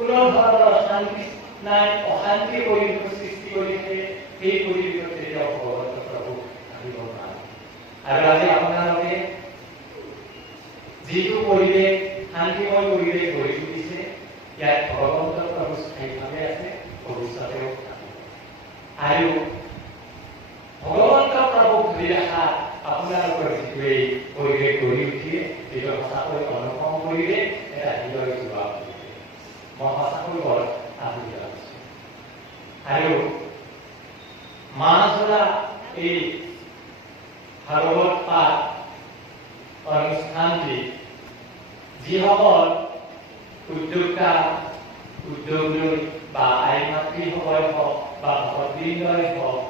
কোনো ধৰণৰ শান্তি নাই, অশান্তি পৰিৱেশ সৃষ্টি কৰি থাকে। সেই পৰিৱেশত কেতিয়াও ভগৱন্ত প্ৰভু আহিব নোৱাৰে। আৰু আজি আপোনালোকে যিটো পৰিৱেশ শান্তিময় পৰিৱেশ গঢ়ি তুলিছে, ইয়াত ভগৱন্ত প্ৰভু স্থায়ীভাৱে আছে, ভৱিষ্যতেও থাকিব। আৰু ভগৱন্ত প্ৰভুক ধৰি ৰখা আপোনালোকৰ যিটো এই পৰিৱেশ গঢ়ি উঠিছে, এইটো সঁচাকৈ অনুপম পৰিৱেশ, এটা হৃদয় যোৱা পৰিৱেশ। মই সঁচাকৈ বৰ আনন্দিত হৈছোঁ। আৰু মাহ জোৰা এই ভাগৱত পাঠ অনুষ্ঠানটি যিসকল উদ্যোক্তা, উদ্যোগ লৈ বা আই মাতৃসকলে হওক বা ভকতবৃন্দই হওক,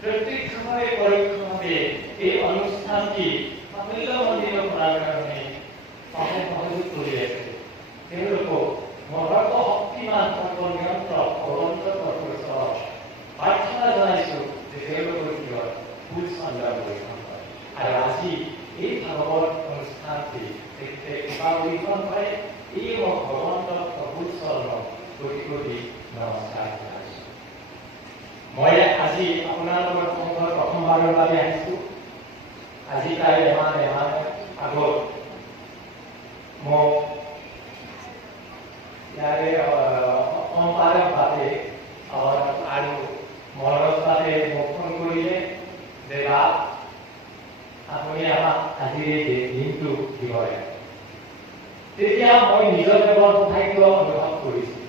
প্ৰত্যক্ষভাৱে পৰোক্ষভাৱে এই অনুষ্ঠানটি সাফল্য মণ্ডিত কৰাৰ কাৰণে সহযোগ কৰি আছে। তেওঁলোকক মহত্ব শক্তিমান সৰ্বনিয়ন্ত্ৰক ভগৱন্ত প্ৰভুৰ ওচৰত প্ৰাৰ্থনা জনাইছোঁ যে তেওঁলোকৰ জীৱনত ভুল চন্দ্ৰ বৰ্ষণ কৰে। আৰু আজি এই ভাগৱত অনুষ্ঠানটি তেখেতে কৃপা অৰ্জন কৰে। এই মই ভগৱন্ত প্ৰভুৰ চৰণত কোটি কোটি নমস্কাৰ জনাইছোঁ। মই আজি আপোনালোকৰ সন্মুখত প্ৰথমবাৰৰ বাবে আহিছোঁ। আজি প্ৰায় এমাহ আগত মোক ইয়াৰে সম্পাদক বাদে আৰু মনত বাদে মোক ফোন কৰিলে যে বাপ, আপুনি আমাক আজিৰ এই দিনটো দিব লাগে। তেতিয়া মই নিজৰ বৰ সৌভাগ্য অনুভৱ কৰিছোঁ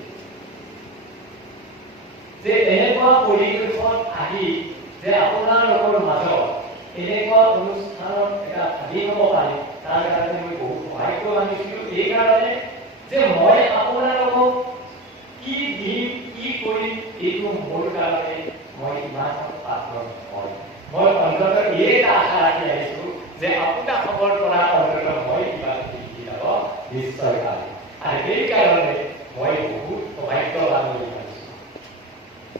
যে এনেকুৱা পৰিৱেশত আহি যে আপোনালোকৰ মাজত এনেকুৱা অনুষ্ঠানত এটা ভাগি হ'ব পাৰি, তাৰ কাৰণে মই বহুত সৌভাগ্য মানিছিলোঁ। এইকাৰণে যে মই আপোনালোকক কি দিম, কি কৰিম, এইটো মোৰ কাৰণে মই ইমান পাত্ৰ নহয়। মই অন্তত এই এটা আশা ৰাখি আহিছোঁ যে আপোনালোকৰ পৰা অন্তত মই কিবা শিকি যাব নিশ্চয় পাম। আৰু সেইকাৰণে মই বহুত সৌভাগ্যৱান বুলি ভাবিছোঁ।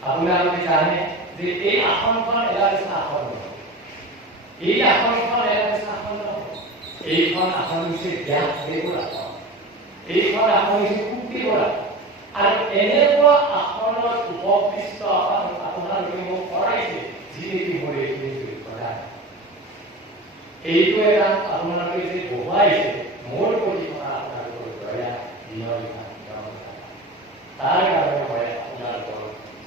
আপোনালোকে জানে যে এই আসনখন এলাৰিচা আসন নহয়। এই আসনখন এলাৰিচা আসন নহয়। এইখন আসন হৈছে ব্যাসদেৱৰ আসন। এইখন আসন হৈছে শুকদেৱৰ আসন। আৰু এনেকুৱা আসনত উপবিষ্ট আপোনালোকে মোক কৰাইছে, যিটো মোৰ এইখিনি যোগ্যতা। এইটো এটা আপোনালোকে যে বহুৱাইছে মোৰ প্ৰতি থকা আপোনালোকৰ দয়া, বিনয়তা, তাৰ কাৰণে মই আপোনালোকৰ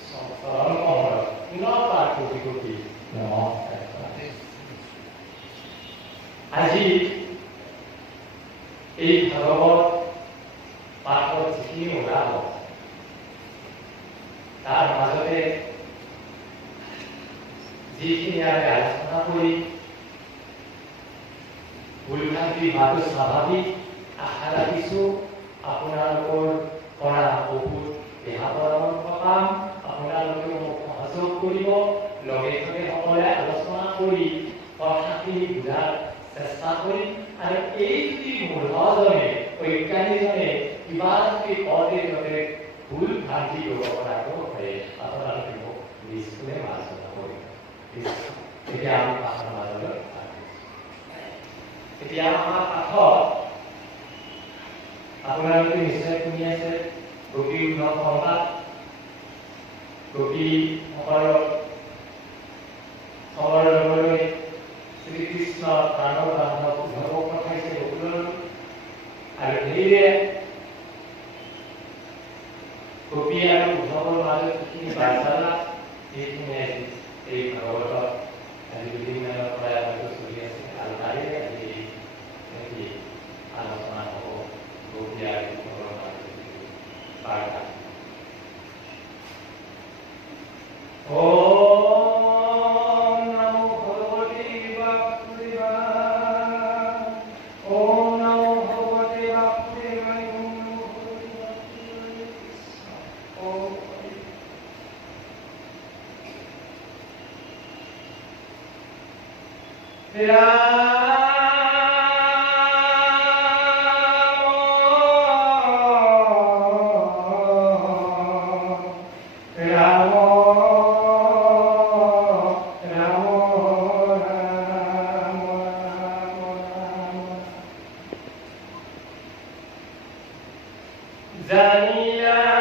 চৰণ কমলত পুনৰবাৰ কোটি কোটি নমস্কাৰ জনাইছোঁ। আজি এই ভাগৱত পাঠত যিখিনি ওলাব, তাৰ মাজতে যিখিনি আমি আলোচনা কৰি ভুল-ভ্ৰান্তি হোৱাটো স্বাভাৱিক। আশা ৰাখিছোঁ আপোনালোকৰ পৰা বহুত দেহা পৰামৰ্শ পাম। আপোনালোকে মোক সহযোগ কৰিব, লগে লগে সকলোৱে আলোচনা কৰি কথাখিনি বুজাৰ চেষ্টা কৰিম। আৰু এই যদি মূঢ়জনে, অজ্ঞানীজনে কিবা যদি কওঁতে ততে ভুল ভ্ৰান্তি কৰিব পৰাটো হয়, আপোনালোকে মোক নিশ্চয় আলোচনা কৰিব। এতিয়া আমি পাঠৰ মাজলৈ এতিয়া আমাৰ পাঠত আপোনালোকে নিশ্চয় শুনি আছে গোপী উদ্ধৱ সংবাদ। গোপীসকলৰ খবৰ ল'বলৈ শ্ৰীকৃষ্ণ প্ৰাণৰ বান্ধৱ উদ্ধৱক পঠাইছে গোকুললৈ। আৰু ধীৰে গোপী আৰু উদ্ধৱৰ মাজত যিখিনি বাৰ্তালাপ, সেইখিনি এই ভাগৱতত আজি দুদিনমানৰ পৰা চলি আছে। আৰু তাৰে আজি আলোচনা হ'ব গোপী আৰু উদ্ধৱৰ মাজত বাৰ্তা। জানিলা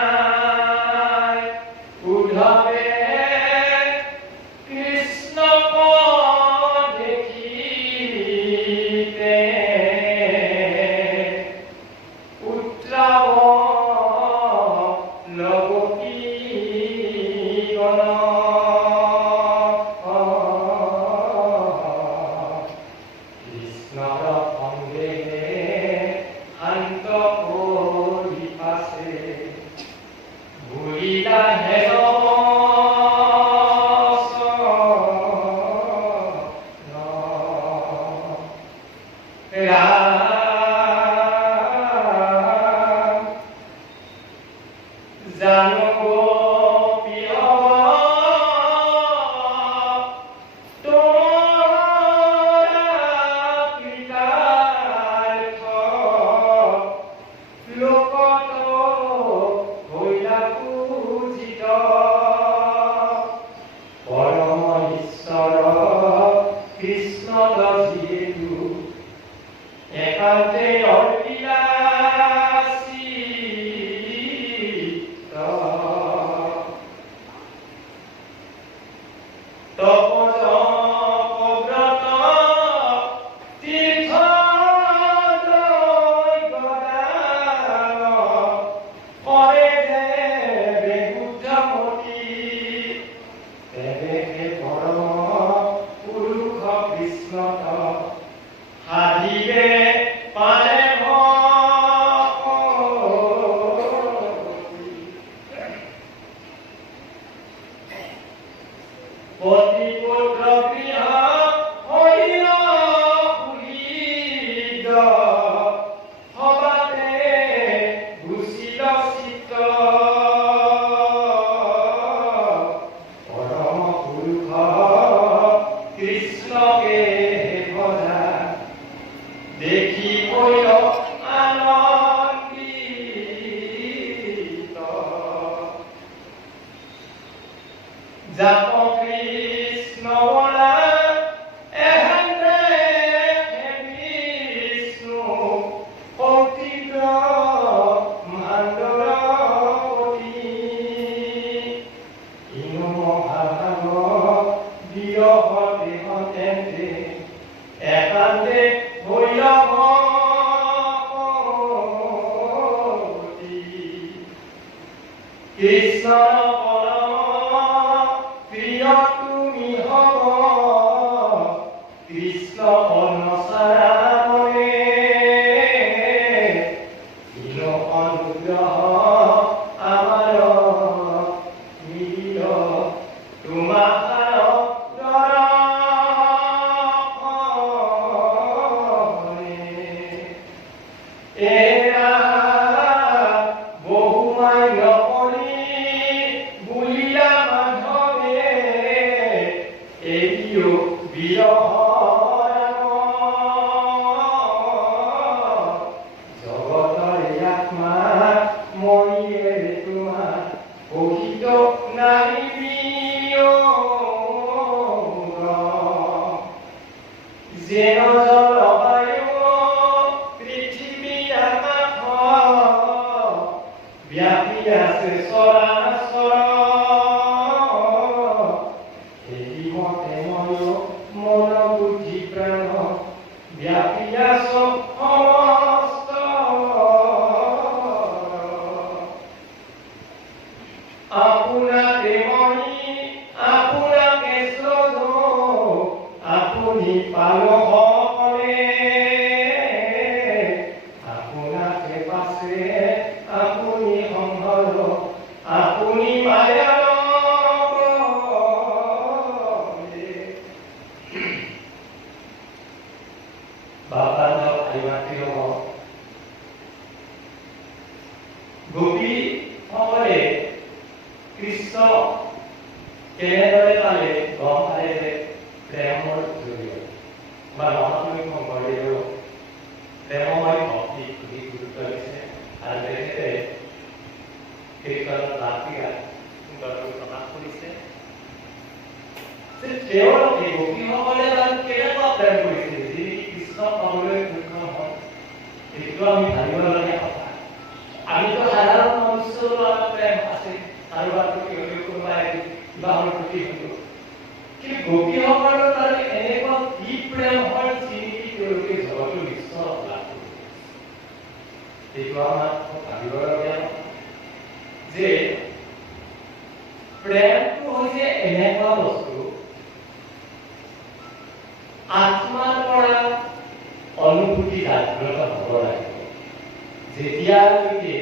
যেতিয়ালৈকে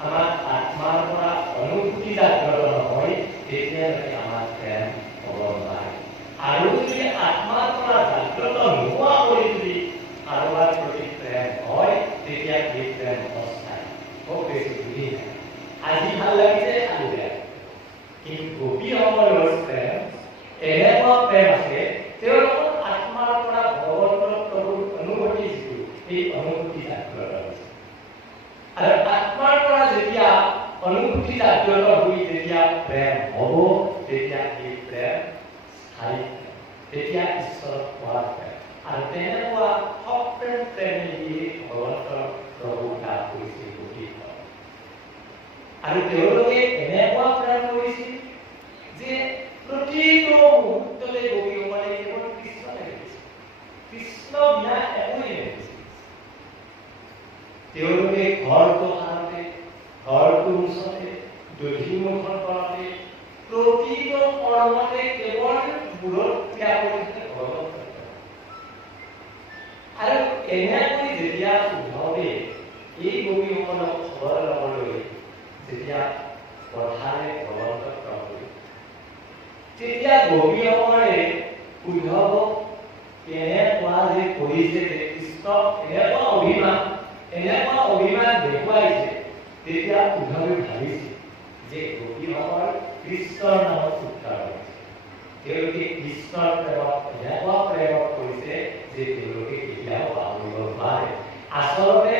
আমাৰ আত্মাৰ পৰা অনুভূতি জাগ্ৰত নহয় কিন্তু গোপীসকলৰ প্ৰেম এনেকুৱা প্ৰেম আছে, তেওঁলোকৰ আত্মাৰ পৰা ভগৱন্তৰ প্ৰভুৰ অনুভূতি যিটো, এই অনুভূতি জাগ্ৰত হৈছে। আৰু আত্মাৰ পৰা যেতিয়া অনুভূতি জাগ্ৰত হৈ যেতিয়া প্ৰেম হ'ব, তেতিয়া এই প্ৰেম স্থায়ী, তেতিয়া ঈশ্বৰক পোৱা প্ৰেম। আৰু তেনেকুৱা সপ্ৰেম প্ৰেমেৰে ভগৱন্তৰ প্ৰভু লাভ কৰিছিল গোপীসকল। আৰু তেওঁলোকে এনেকুৱা প্ৰেম কৰিছিল যে প্ৰতিটো মুহূৰ্ততে গোপীসকলে কেৱল কৃষ্ণকে দেখিছিল, কৃষ্ণ বিনা একোৱেই নেদেখিছিল। তেওঁলোকে ঘৰটো সাৰতে, ঘৰটো মুচতে, দধিমুখন কৰাতে, প্ৰতিটো কৰ্মতে কেৱল মূৰত ক্ৰিয়া কৰি থাকে ভগৱত। আৰু এনেকৈ যেতিয়া উদ্ধৱে এই গোপীসকলক খবৰ ল'বলৈ যেতিয়া পঠালে ভগৱন্তক প্ৰভুৱে, তেতিয়া গোপীসকলে উদ্ধৱক এনেকুৱা যে কৰিছে যে কৃষ্ণক এনেকুৱা অভিমান দেখুৱাইছে, তেতিয়া উদ্ধৱে ভাবিছে যে গোপীসকল কৃষ্ণৰ নামত উদ্ধাৰ কৰিছে। তেওঁলোকে কৃষ্ণৰ প্ৰেমত এনেকুৱা প্ৰেমত কৰিছে যে তেওঁলোকে কেতিয়াও পাহৰিব নোৱাৰে। আচলতে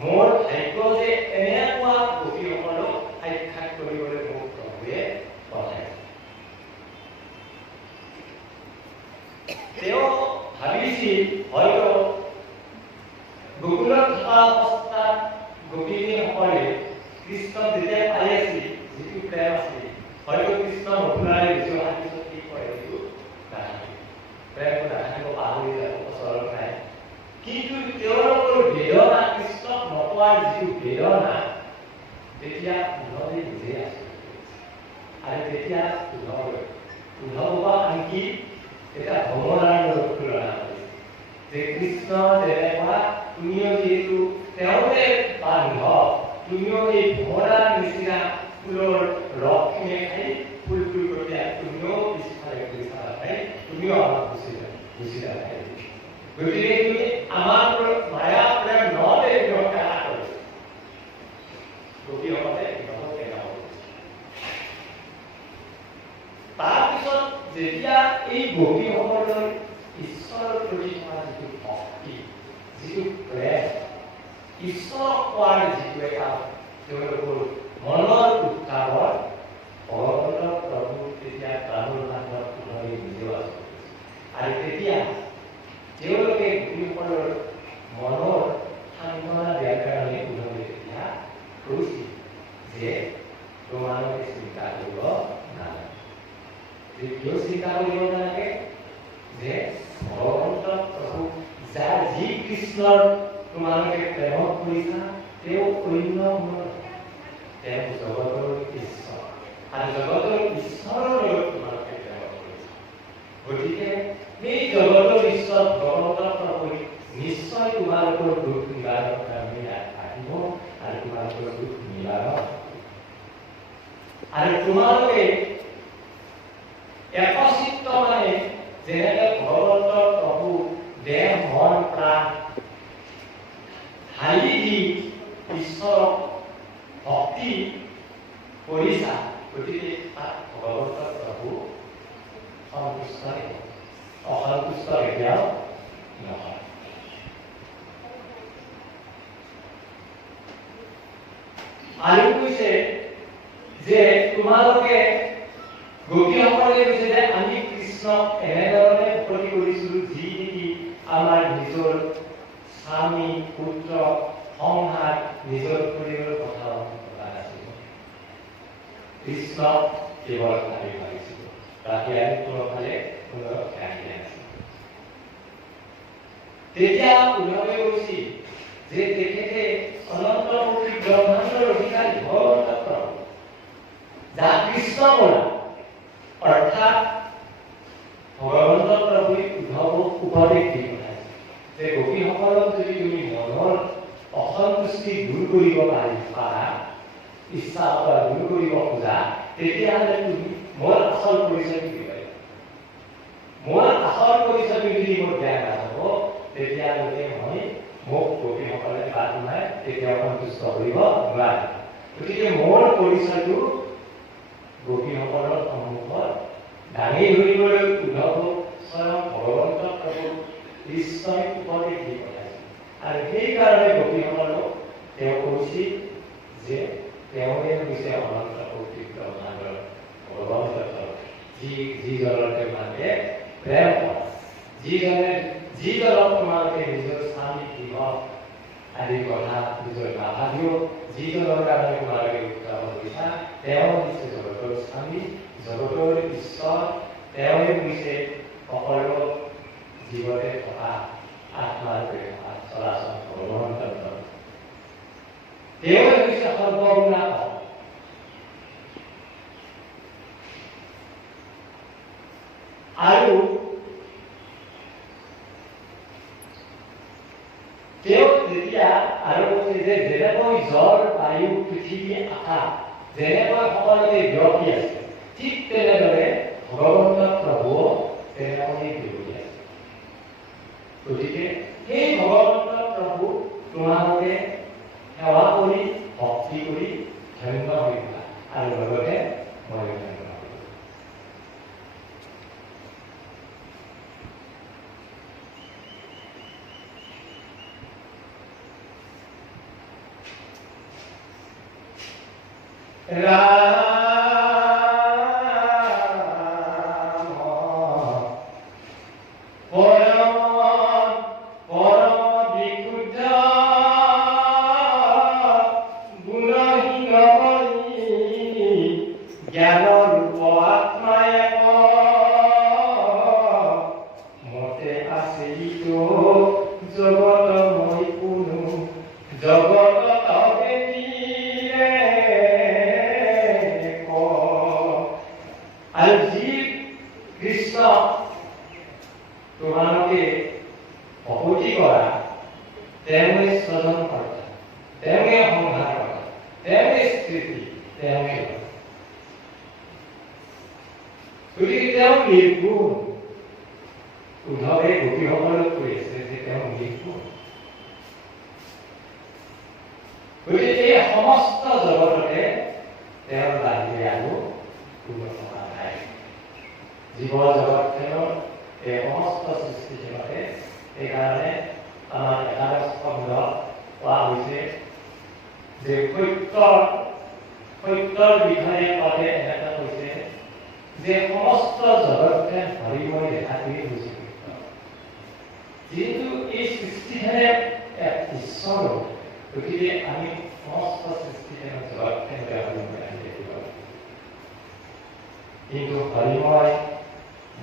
মোৰ ভাগ্য যে এনেকুৱা গোপীসকলক সাক্ষাৎ কৰিবলৈ মোক প্ৰভুৱে পঠাইছে। তেওঁ ভাবিছিল হয়তো গকুলত থকা অৱস্থাত গোপীসকলে কৃষ্ণক যেতিয়া পাই আছিল, যিটো প্ৰেম আছিল, হয়তো কৃষ্ণ মথুৰালৈ গুচি অহাৰ পিছত কি কৰে সেইটো নাথাকিব, প্ৰেমটো নাথাকিব, পাহৰি যাব, ওচৰত নাই। কিন্তু তেওঁলোকৰ বেদনা, কৃষ্ণক নপোৱাৰ যিটো বেদনা, তেতিয়া উদ্ধৱে নিজে আছিল। আৰু তেতিয়া উদ্ধৱক আনকি এটা ভ্ৰমণাৰ লগত তুলনা কৰিছে যে কৃষ্ণ যেনেকুৱা, তুমিও যিহেতু তেওঁতে বান্ধৱ, তুমিও এই ভ্ৰমণাৰ নিচিনা ফুলৰ ৰসখিনি খাই ফুল ফুল কৰি তুমিও পিছফালে ঘূৰি চালা খাই তুমিও আমাক গুচি যাবা। গতিকে তুমি আমাৰ মায়া প্ৰেম নহ'লে বিৰক্ত কৰিছে। গোপীসকলে তাৰপিছত যেতিয়া এই গোপীসকলৰ ঈশ্বৰৰ প্ৰতি থকা যিটো ভক্তি, যিটো প্ৰেম, ঈশ্বৰক পোৱাৰ যিটো এটা তেওঁলোকৰ মনৰ উৎসাহত ভগৱন্তৰ প্ৰভু তেতিয়া প্ৰাণুৰ্ভাৱত পুনৰি নিজেও আছে। আৰু তেতিয়া তেওঁলোকে গোপীসকলৰ মনৰ সান্তনা দিয়াৰ কাৰণে উদ্ধৱে তেতিয়া কৈছিল যে তোমালোকে চিন্তা কৰিব নালাগে। কিয় চিন্তা কৰিব নালাগে? যে ভগৱন্তৰ প্ৰভু যাৰ যি কৃষ্ণৰ তোমালোকে প্ৰেমত কৰিছা, তেওঁ অন্য তেওঁ জগতৰ ঈশ্বৰ, আৰু জগতৰ ঈশ্বৰৰ লগত তোমালোকে প্ৰেমত কৰিছা। গতিকে এই জগতৰ ঈশ্বৰ ভগৱন্তৰ প্ৰভুৱে নিশ্চয় তোমালোকৰ দুখ নিবাৰণৰ কাৰণে আহিব আৰু তোমালোকৰ দুখ নিবাৰণ, আৰু তোমালোকে একচিত্ত মানে যেনেকে ভগৱন্তৰ প্ৰভু দেহ মন প্ৰাণ হালি দি ঈশ্বৰক ভক্তি কৰিছা, গতিকে তাত ভগৱন্তৰ প্ৰভু সন্তুষ্ট অসন্তুষ্ট এতিয়াও নহয়। আৰু কৈছে যে তোমালোকে গোপীসকলে কৈছে যে আমি কৃষ্ণক এনেধৰণে ভক্তি কৰিছিলো যি নেকি আমাৰ নিজৰ স্বামী পুত্ৰ সংসাৰ নিজৰ পৰিয়ালৰ কথা ভবা নাছিল। কৃষ্ণক কেৱল ভাবি ভাবিছিলো, বাকী আমি কোনোফালে কোনো ধ্যান দিয়া নাছিল। তেতিয়া উদ্ধৱে কৈছিল যে তেখেতে অনন্ত কোটি ব্ৰহ্মাণ্ডৰ অধিকাৰী ভগৱন্তৰ প্ৰভু, যাক কৃষ্ণ বোলা, অৰ্থাৎ ভগৱন্তৰ প্ৰভুৱে উদ্ধৱক উপদেশ দি পঠাইছে যে গোপীসকলক যদি তুমি মনৰ অসন্তুষ্টি দূৰ কৰিব পাৰা, ইচ্ছা দূৰ কৰিব খোজা, তেতিয়াহ'লে তুমি মোৰ আচল পৰিচয় দিব পাৰিবা। মোৰ আচল পৰিচয় যদি মোৰ জ্ঞান নাথাব, তেতিয়ালৈকে মোক গোপীসকলে বা তোমাৰ তেতিয়া সন্তুষ্ট কৰিব নোৱাৰে। গতিকে মোৰ পৰিচয়টো গোপীসকল দাঙি ধৰিবলৈ উদ্ধৱ স্বয়ং ভগৱন্ত প্ৰভু কৃষ্ণই উপদেশ দি পঠাইছিল আৰু সেইকাৰণে গোপীসকলক তেওঁ কৈছিল যে তেওঁৱে হৈছে অনন্ত কৌতিক ব্ৰহ্মাণ্ডৰ ভগৱন্ত যিজনকে মানে প্ৰেম কৰা যিজনক তোমালোকে নিজৰ স্বামী গৃহ আদি কথা নিজৰ নাভাবিও যিজনৰ কাৰণে তোমালোকে উৎসাহ কৰিছা তেওঁ হৈছে জগতৰ স্বামী জগতৰ ঈশ্বৰ তেওঁৱে হৈছে সকলো জীৱতে থকা আত্মাৰ প্ৰেৰণা চলাচল ভগৱন্ত তেওঁৱে হৈছে সৰ্বগুণা আৰু তেওঁ যেতিয়া আৰু কৈছে যে যেনেকৈ জল বায়ু পৃথিৱী আকাশ যেনেকৈ সকলোতে ব্যাপি আছে ঠিক তেনেদৰে ভগৱন্ত প্ৰভু তেনেকৈ ব্যাপি আছে গতিকে সেই ভগৱন্ত প্ৰভু তোমালোকে সেৱা কৰি ভক্তি কৰি ধন্য হৈছা আৰু লগতে মই ধন্য তোমালোকে ভকতি কৰা তেওঁৱে স্বজন কৰ্তা তেওঁৱে সংহাৰ কৰ্তা তেওঁৱে স্থিতি তেওঁৱে গতিকে তেওঁ নিৰ্গুণ উদ্ধৱে গোপীসকলক কৈ আছে যে তেওঁ নিৰ্গুণ গতিকে এই সমস্ত জগততে তেওঁৰ বাহিৰে আৰু কোনো থকা নাই জীৱ জগতখনৰ এই সমস্ত সৃষ্টিজনতে সেইকাৰণে আমাৰ একাদশ স্কন্ধত কোৱা হৈছে যে সত্যৰ বিষয়ে কওঁতে এনেকৈ কৈছে যে সমস্ত জগতখন হৰিময় দেখাটোৱেই হৈছে সত্য যিহেতু এই সৃষ্টিখনে এক ঈশ্বৰ গতিকে আমি সমস্ত সৃষ্টিখনৰ জগতখনকে হৰিময় আনি দেখিব কিন্তু হৰিময়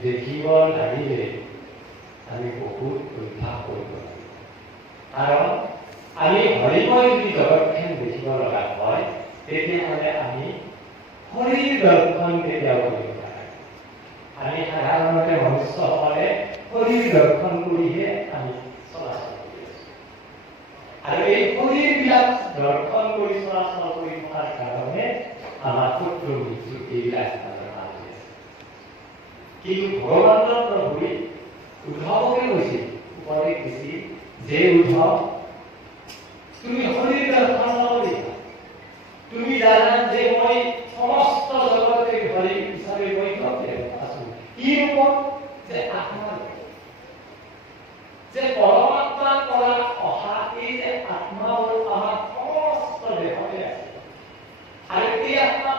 দেখিব লাগিলে আমি বহুত অভ্যাস কৰিব লাগিব কাৰণ আমি হৰিময় যদি জগতখন দেখিব লগা হয় তেতিয়াহ'লে আমি হৰিৰ দৰ্শন কেতিয়াও কৰিব নালাগে আমি সাধাৰণতে মনুষ্যসকলে হৰিৰ দৰ্শন কৰিহে আমি চলাচল কৰি আছোঁ আৰু এই হৰিবিলাক দৰ্শন কৰি চলাচল কৰি থকাৰ কাৰণে আমাৰ শত্ৰু মৃত্যু এইবিলাক কিন্তু ভগৱন্ত প্ৰভুৱে উদ্ধৱকে কৈছিল উপদেশ দিছিল যে উদ্ধৱ তুমি হৰিৰ দৰ্শন নকৰিবা তুমি জানা যে মই সমস্ত জগতে হৰি হিচাপে মই আছো কি ৰূপত যে আত্মা যে পৰমাত্মাৰ পৰা অহা এই যে আত্মাবোৰ আমাৰ সমস্ত দেহতে আছে আৰু এই আত্মা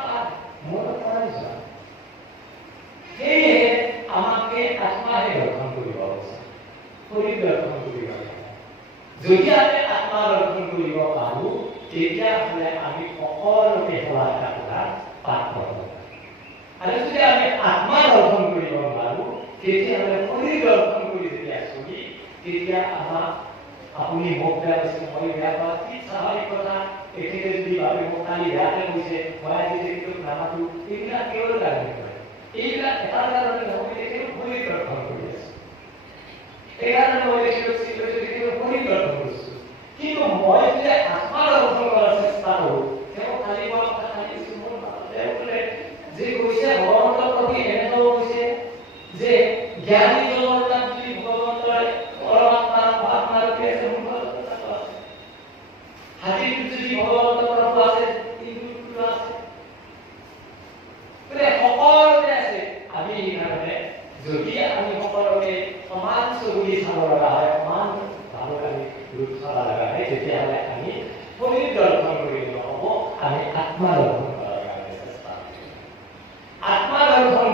মোৰ পৰাই যোৱা সেয়ে আমাকে আত্মাহে দৰ্শন কৰিব আছে হৰি দৰ্শন কৰিব লাগে যদি আমি আত্মা দৰ্শন কৰিব পাৰোঁ তেতিয়াহ'লে আমি সকলোকে সেৱা এটা কৰা পাত্ৰ হ'ব আৰু যদি আমি আত্মা দৰ্শন কৰিব নোৱাৰোঁ তেতিয়াহ'লে হৰি দৰ্শন কৰি যেতিয়া চলি তেতিয়া আমাক আপুনি মোক বেয়া কৈছে মই বেয়া পাওঁ কি স্বাভাৱিক কথা এখেতে যদি ভাবে মোক কালি বেয়াকে কৈছে মই আজি তেখেতক নামাতো এইবিলাক কেৱল ৰাজনীতি কৰে এইবিলাক এটা কাৰণে নহয় তেখেতক হৰি দৰ্শন কৰি আছে সেইকাৰণে মই তেখেতক হৰি দৰ্শন কৰিছোঁ কিন্তু মই যদি আত্মা দৰ্শন কৰাৰ চেষ্টা কৰোঁ তেওঁ খালি কোৱা কথা খালি মোৰ তেওঁ বোলে যে কৈছে ভগৱন্ত প্ৰভুৱে এনেকৈ কৈছে যে জ্ঞানীজনৰ তাত যদি ভগৱন্তৰ পৰমাত্মাৰ আত্মাৰূপে আছে হাতীৰ যদি ভগৱন্ত প্ৰভু আছে সকলোতে আছে আমি সেইকাৰণে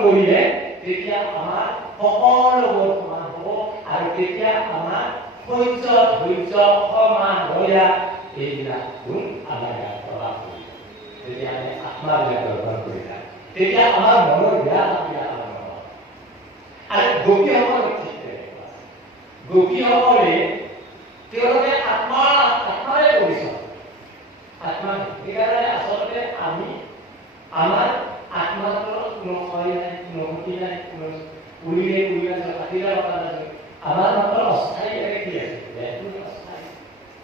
কৰিলে তেতিয়া আমাৰ সকলোবোৰ সমান হ'ব আৰু তেতিয়া আমাৰ সহ্য ধৈৰ্য সমান দয়া এইবিলাক গুণ আমাৰ ইয়াত প্ৰভাৱ কৰিব যেতিয়া আমি আত্মাবিলাক গ্ৰহণ কৰিলা তেতিয়া আমাৰ মনৰ বেয়া আৰু গোপীসকল ঠিক তেনেকুৱা গোপীসকলে তেওঁলোকে আত্মাৰে পৰিচয় আত্মা সেইকাৰণে আচলতে আমি আমাৰ আত্মাটোৰ কোনো ক্ষয় নাই কোনো ক্ষতি নাই কোনো উৰিলে আছে কাটিলে কথা নাই আমাৰ মাত্ৰ অস্থায়ী কি আছে দেহটো অস্থায়ী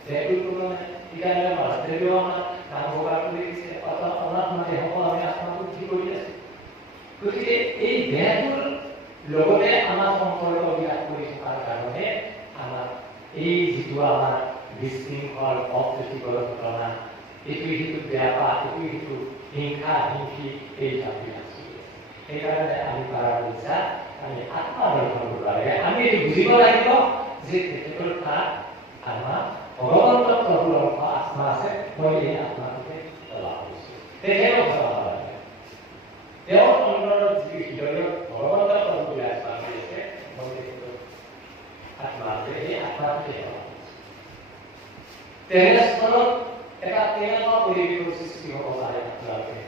দেহটো কোনো নাই সেইকাৰণে মাছদেৱেও আমাৰ নাম প্ৰকাশ কৰি দিছে অৰ্থাৎ অনাথ দেহক আমি আত্মাটো ঠিক কৰি আছে গতিকে এই দেহটোৰ লগতে আমাৰ সম্পৰ্ক বিৰাট কৰি থকাৰ কাৰণে আমাৰ এই যিটো আমাৰ বিশৃংখল অপ্ৰীতিকৰ ঘটনা এইটো সিটো বেয়া পা এইটো সিটো হিংসা হিংসি এই জাতিবিলাক সেইকাৰণে আমি পাৰা বিশ্বাস আমি আত্মা দৰ্শন কৰিব লাগে আমি এইটো বুজিব লাগিব যে তেখেতৰ তাত আমাৰ ভগৱন্তৰ প্ৰভুৰ অংশ আত্মা আছে মই এই আত্মাটোকে লাভ কৰিছোঁ তেখেতক চাব লাগে তেওঁৰ অন্তৰত যি হৃদয়ত ভগৱন্তৰ প্ৰভু বিৰাজমান কৰি আছে মই তেখেতৰ আত্মা আছে এই আত্মাটোকে লাভ কৰিছোঁ তেনেস্থলত এটা কেনেকুৱা পৰিৱেশৰ সৃষ্টি হ'ব পাৰে আপোনালোকে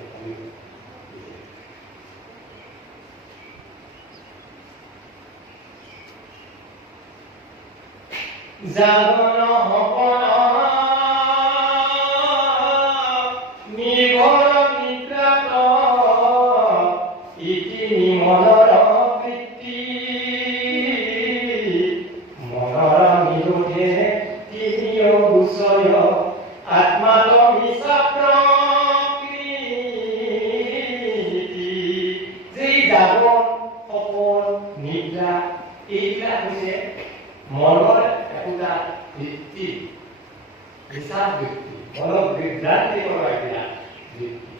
জাগন হপন নিৰ্ভৰ নিদ্ৰাত ইতি নিমলৰ বৃত্তি মনৰ নিৰোধে তিনিও গুচয় আত্মাত মিছা প্ৰকৃতি যে জাগন সপন নিদ্ৰা এইবিলাক হৈছে মনৰ এটা ভিত্তি হিচাপ ভিত্তি মনৰ বিভ্ৰান্তি কৰা এটা ভিত্তি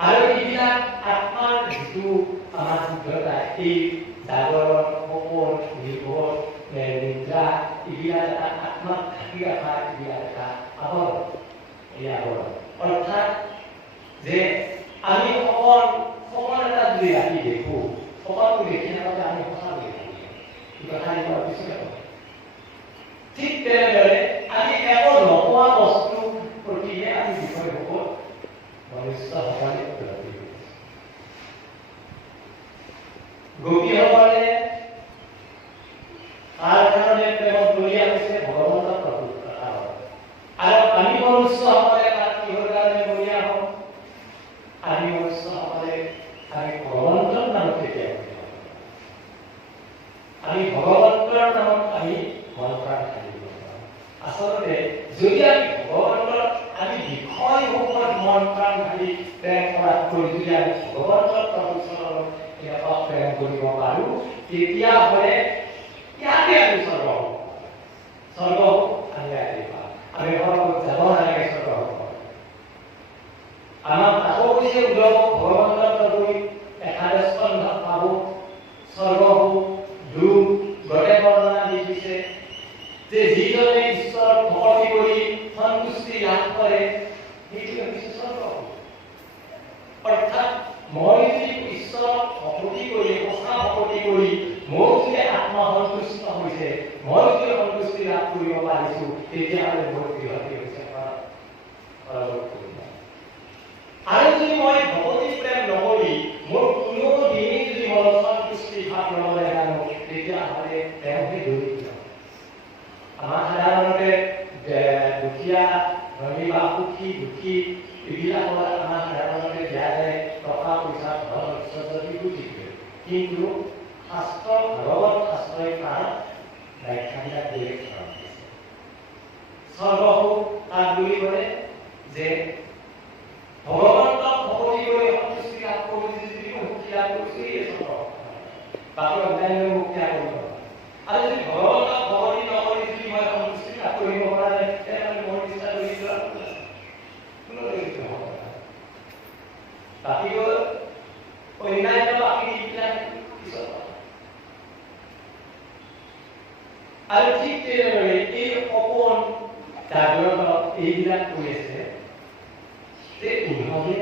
আৰু এইবিলাক আত্মাৰ যিটো আমাৰ সিদ্ধতা এই জাগৰণ সপন নিৰ্ভৰ নিদ্ৰা এইবিলাক এটা আত্মাক ঢাকি ৰখা এইবিলাক এটা আৱৰণ এই আৱৰণ অৰ্থাৎ যে আমি সপন এটা যদি ৰাতি দেখো সপনটো দেখি নাপালে আমি সঁচা বুলি ঠিক তেনেদৰে আমি একো নোপোৱা বস্তুৰ প্ৰতিহে আমি বিষয়বোৰ মনুষ্যসকলে উপলব্ধি কৰিছে গোপীসকলে তাৰ কাৰণে প্ৰেমত বলীয়া হৈছে ভগৱন্তৰ প্ৰভুৰ কথা আৰু আমি মনুষ্যসকলে তাত কিহৰ কাৰণে বলীয়া হওঁ আমি মনুষ্যসকলে আমি ভগৱন্তৰ নামত কেতিয়া আমি ভগৱন্তৰ নামত আমি মন প্ৰাণ ঢালিব পাৰোঁ আচলতে যদি আমি ভগৱন্তৰ আমি বিষয়সমূহত মন প্ৰাণ ঢালি প্ৰেম কৰাতকৈ যদি আমি ভগৱন্তৰ প্ৰভুচৰণত এনেকুৱা প্ৰেম কৰিব পাৰোঁ তেতিয়াহ'লে ইয়াতে আমি স্বৰ্গ আমি ইয়াতে পাম আমি ঘৰত যাব নালাগে স্বৰ্গ আমাক আকৌ কৈছে উদক ভগৱন্তৰ প্ৰভুই একাদশ স্কন্ধত পাব স্বৰ্গ গতে বৰ্ণনা দি দিছে যে যিজনে ঈশ্বৰক ভক্তি কৰি সন্তুষ্টি লাভ কৰে সেইটোৱে হৈছে স্বৰ্গ অৰ্থাৎ মই যদি ঈশ্বৰক ভক্তি কৰি সঁচা ভক্তি কৰি মোৰ যদি আত্মা সন্তুষ্ট হৈছে মই যদি সন্তুষ্টি লাভ কৰিব পাৰিছোঁ তেতিয়াহ'লে মোৰ গৃহটি হৈছে আৰু যদি মই ভক্তি প্ৰেম নকৰি মোৰ কোনো দিনেই যদি মনত সন্তুষ্টি ভাৱ নলয় তেতিয়াহ'লে তেওঁহে দৰিদ্ৰ আমাৰ সাধাৰণতে দুখীয়া ধনী বা সুখী দুখী এইবিলাকৰ আমাৰ সাধাৰণতে দিয়া যায় টকা পইচা ধন ঐশ্বৰ্য বুজিছে কিন্তু শাস্ত্ৰ ভগৱত শাস্ত্ৰই তাৰ ব্যাখ্যাবিলাক বেলেগ ধৰণৰ দিছে সৰ্বসুখ তাক বুলি ক'লে যে ভগৱন্তক ভক্তি কৰি সন্তুষ্টি লাভ কৰি যদি মুক্তি লাভ কৰিছে এই সৰ্বসুখ বাকী অন্যান্য মুক্তি লাভ কৰিব আৰু যদি ভগৱন্তক ভক্তি নকৰি যদি মই সন্তুষ্টি লাভ কৰিব পৰা নাই তেতিয়াহ'লে মোৰ নিচিনা দৰিদ্ৰ কোনো দৰিদ্ৰ হ'ব পাৰে বাকী অন্যান্য বাকী এইবিলাক পিছত আৰু ঠিক তেনেদৰে এই সপোন জাগ্ৰত এইবিলাক কৰি আছে যে ইহঁতে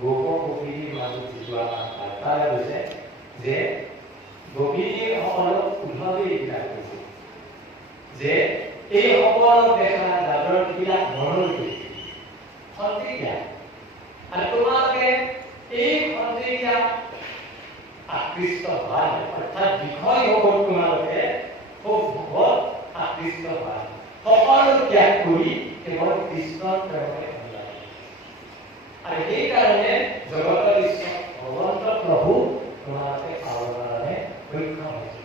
গোপক গোপিনীৰ মাজত যিটো আমাৰ বাৰ্তা হৈছে যে গোপিনীসকলক উদ্ধৱে এইবিলাক কৈছে যে এই সকলো দেখা যাদৰবিলাক মনৰ সন্ধিয়া আৰু তোমালোকে এই সন্ধিয়া আকৃষ্ট হোৱা অৰ্থাৎ বিষয় হ'ব তোমালোকে খুব ভোগত আকৃষ্ট হোৱা সকলো ত্যাগ কৰি কেৱল কৃষ্ণৰ প্ৰেমে আৰু সেইকাৰণে জগতৰ ঈশ্বৰ ভগৱন্ত প্ৰভু তোমালোকে পাবৰ কাৰণে সক্ষম হৈছে।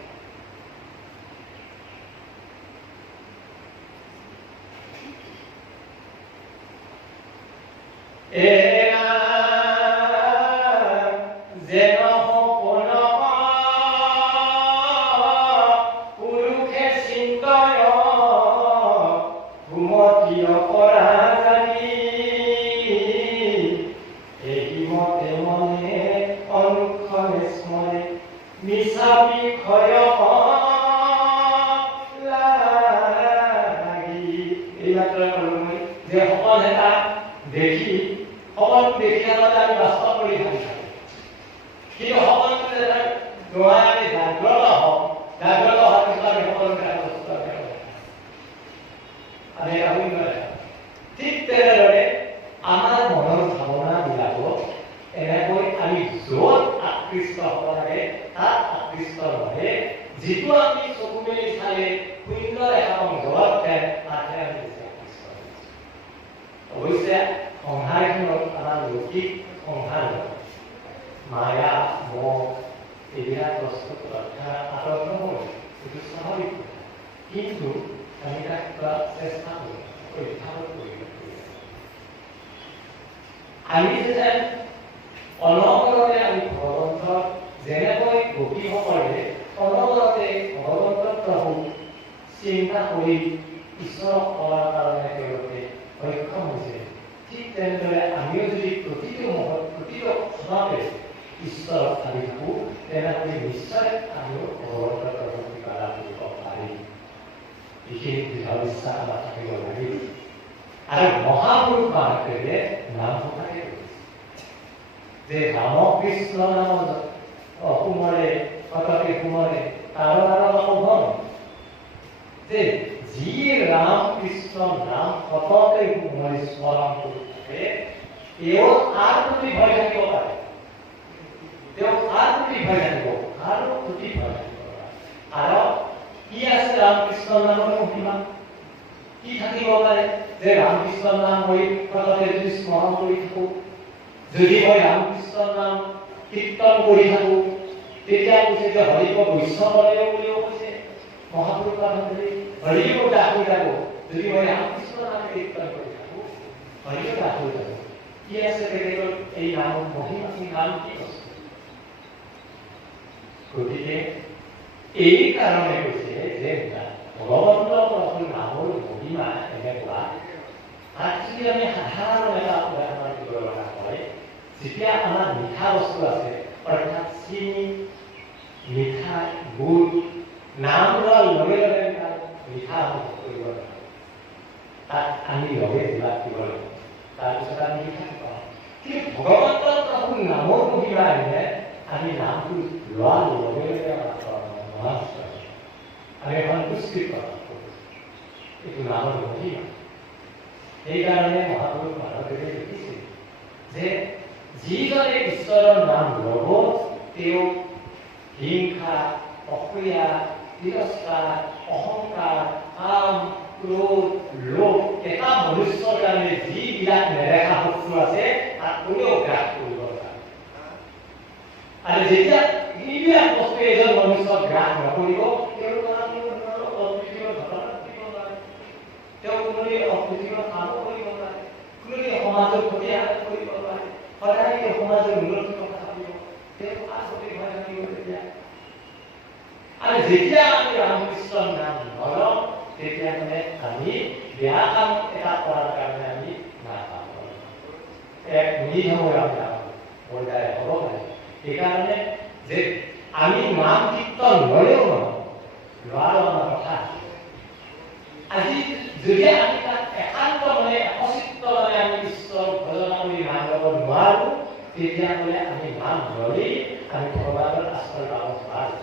তেতিয়াহ'লে আমি নাম ল'লেই আমি ভগৱানৰ আশ্ৰয় পাব পাৰোঁ।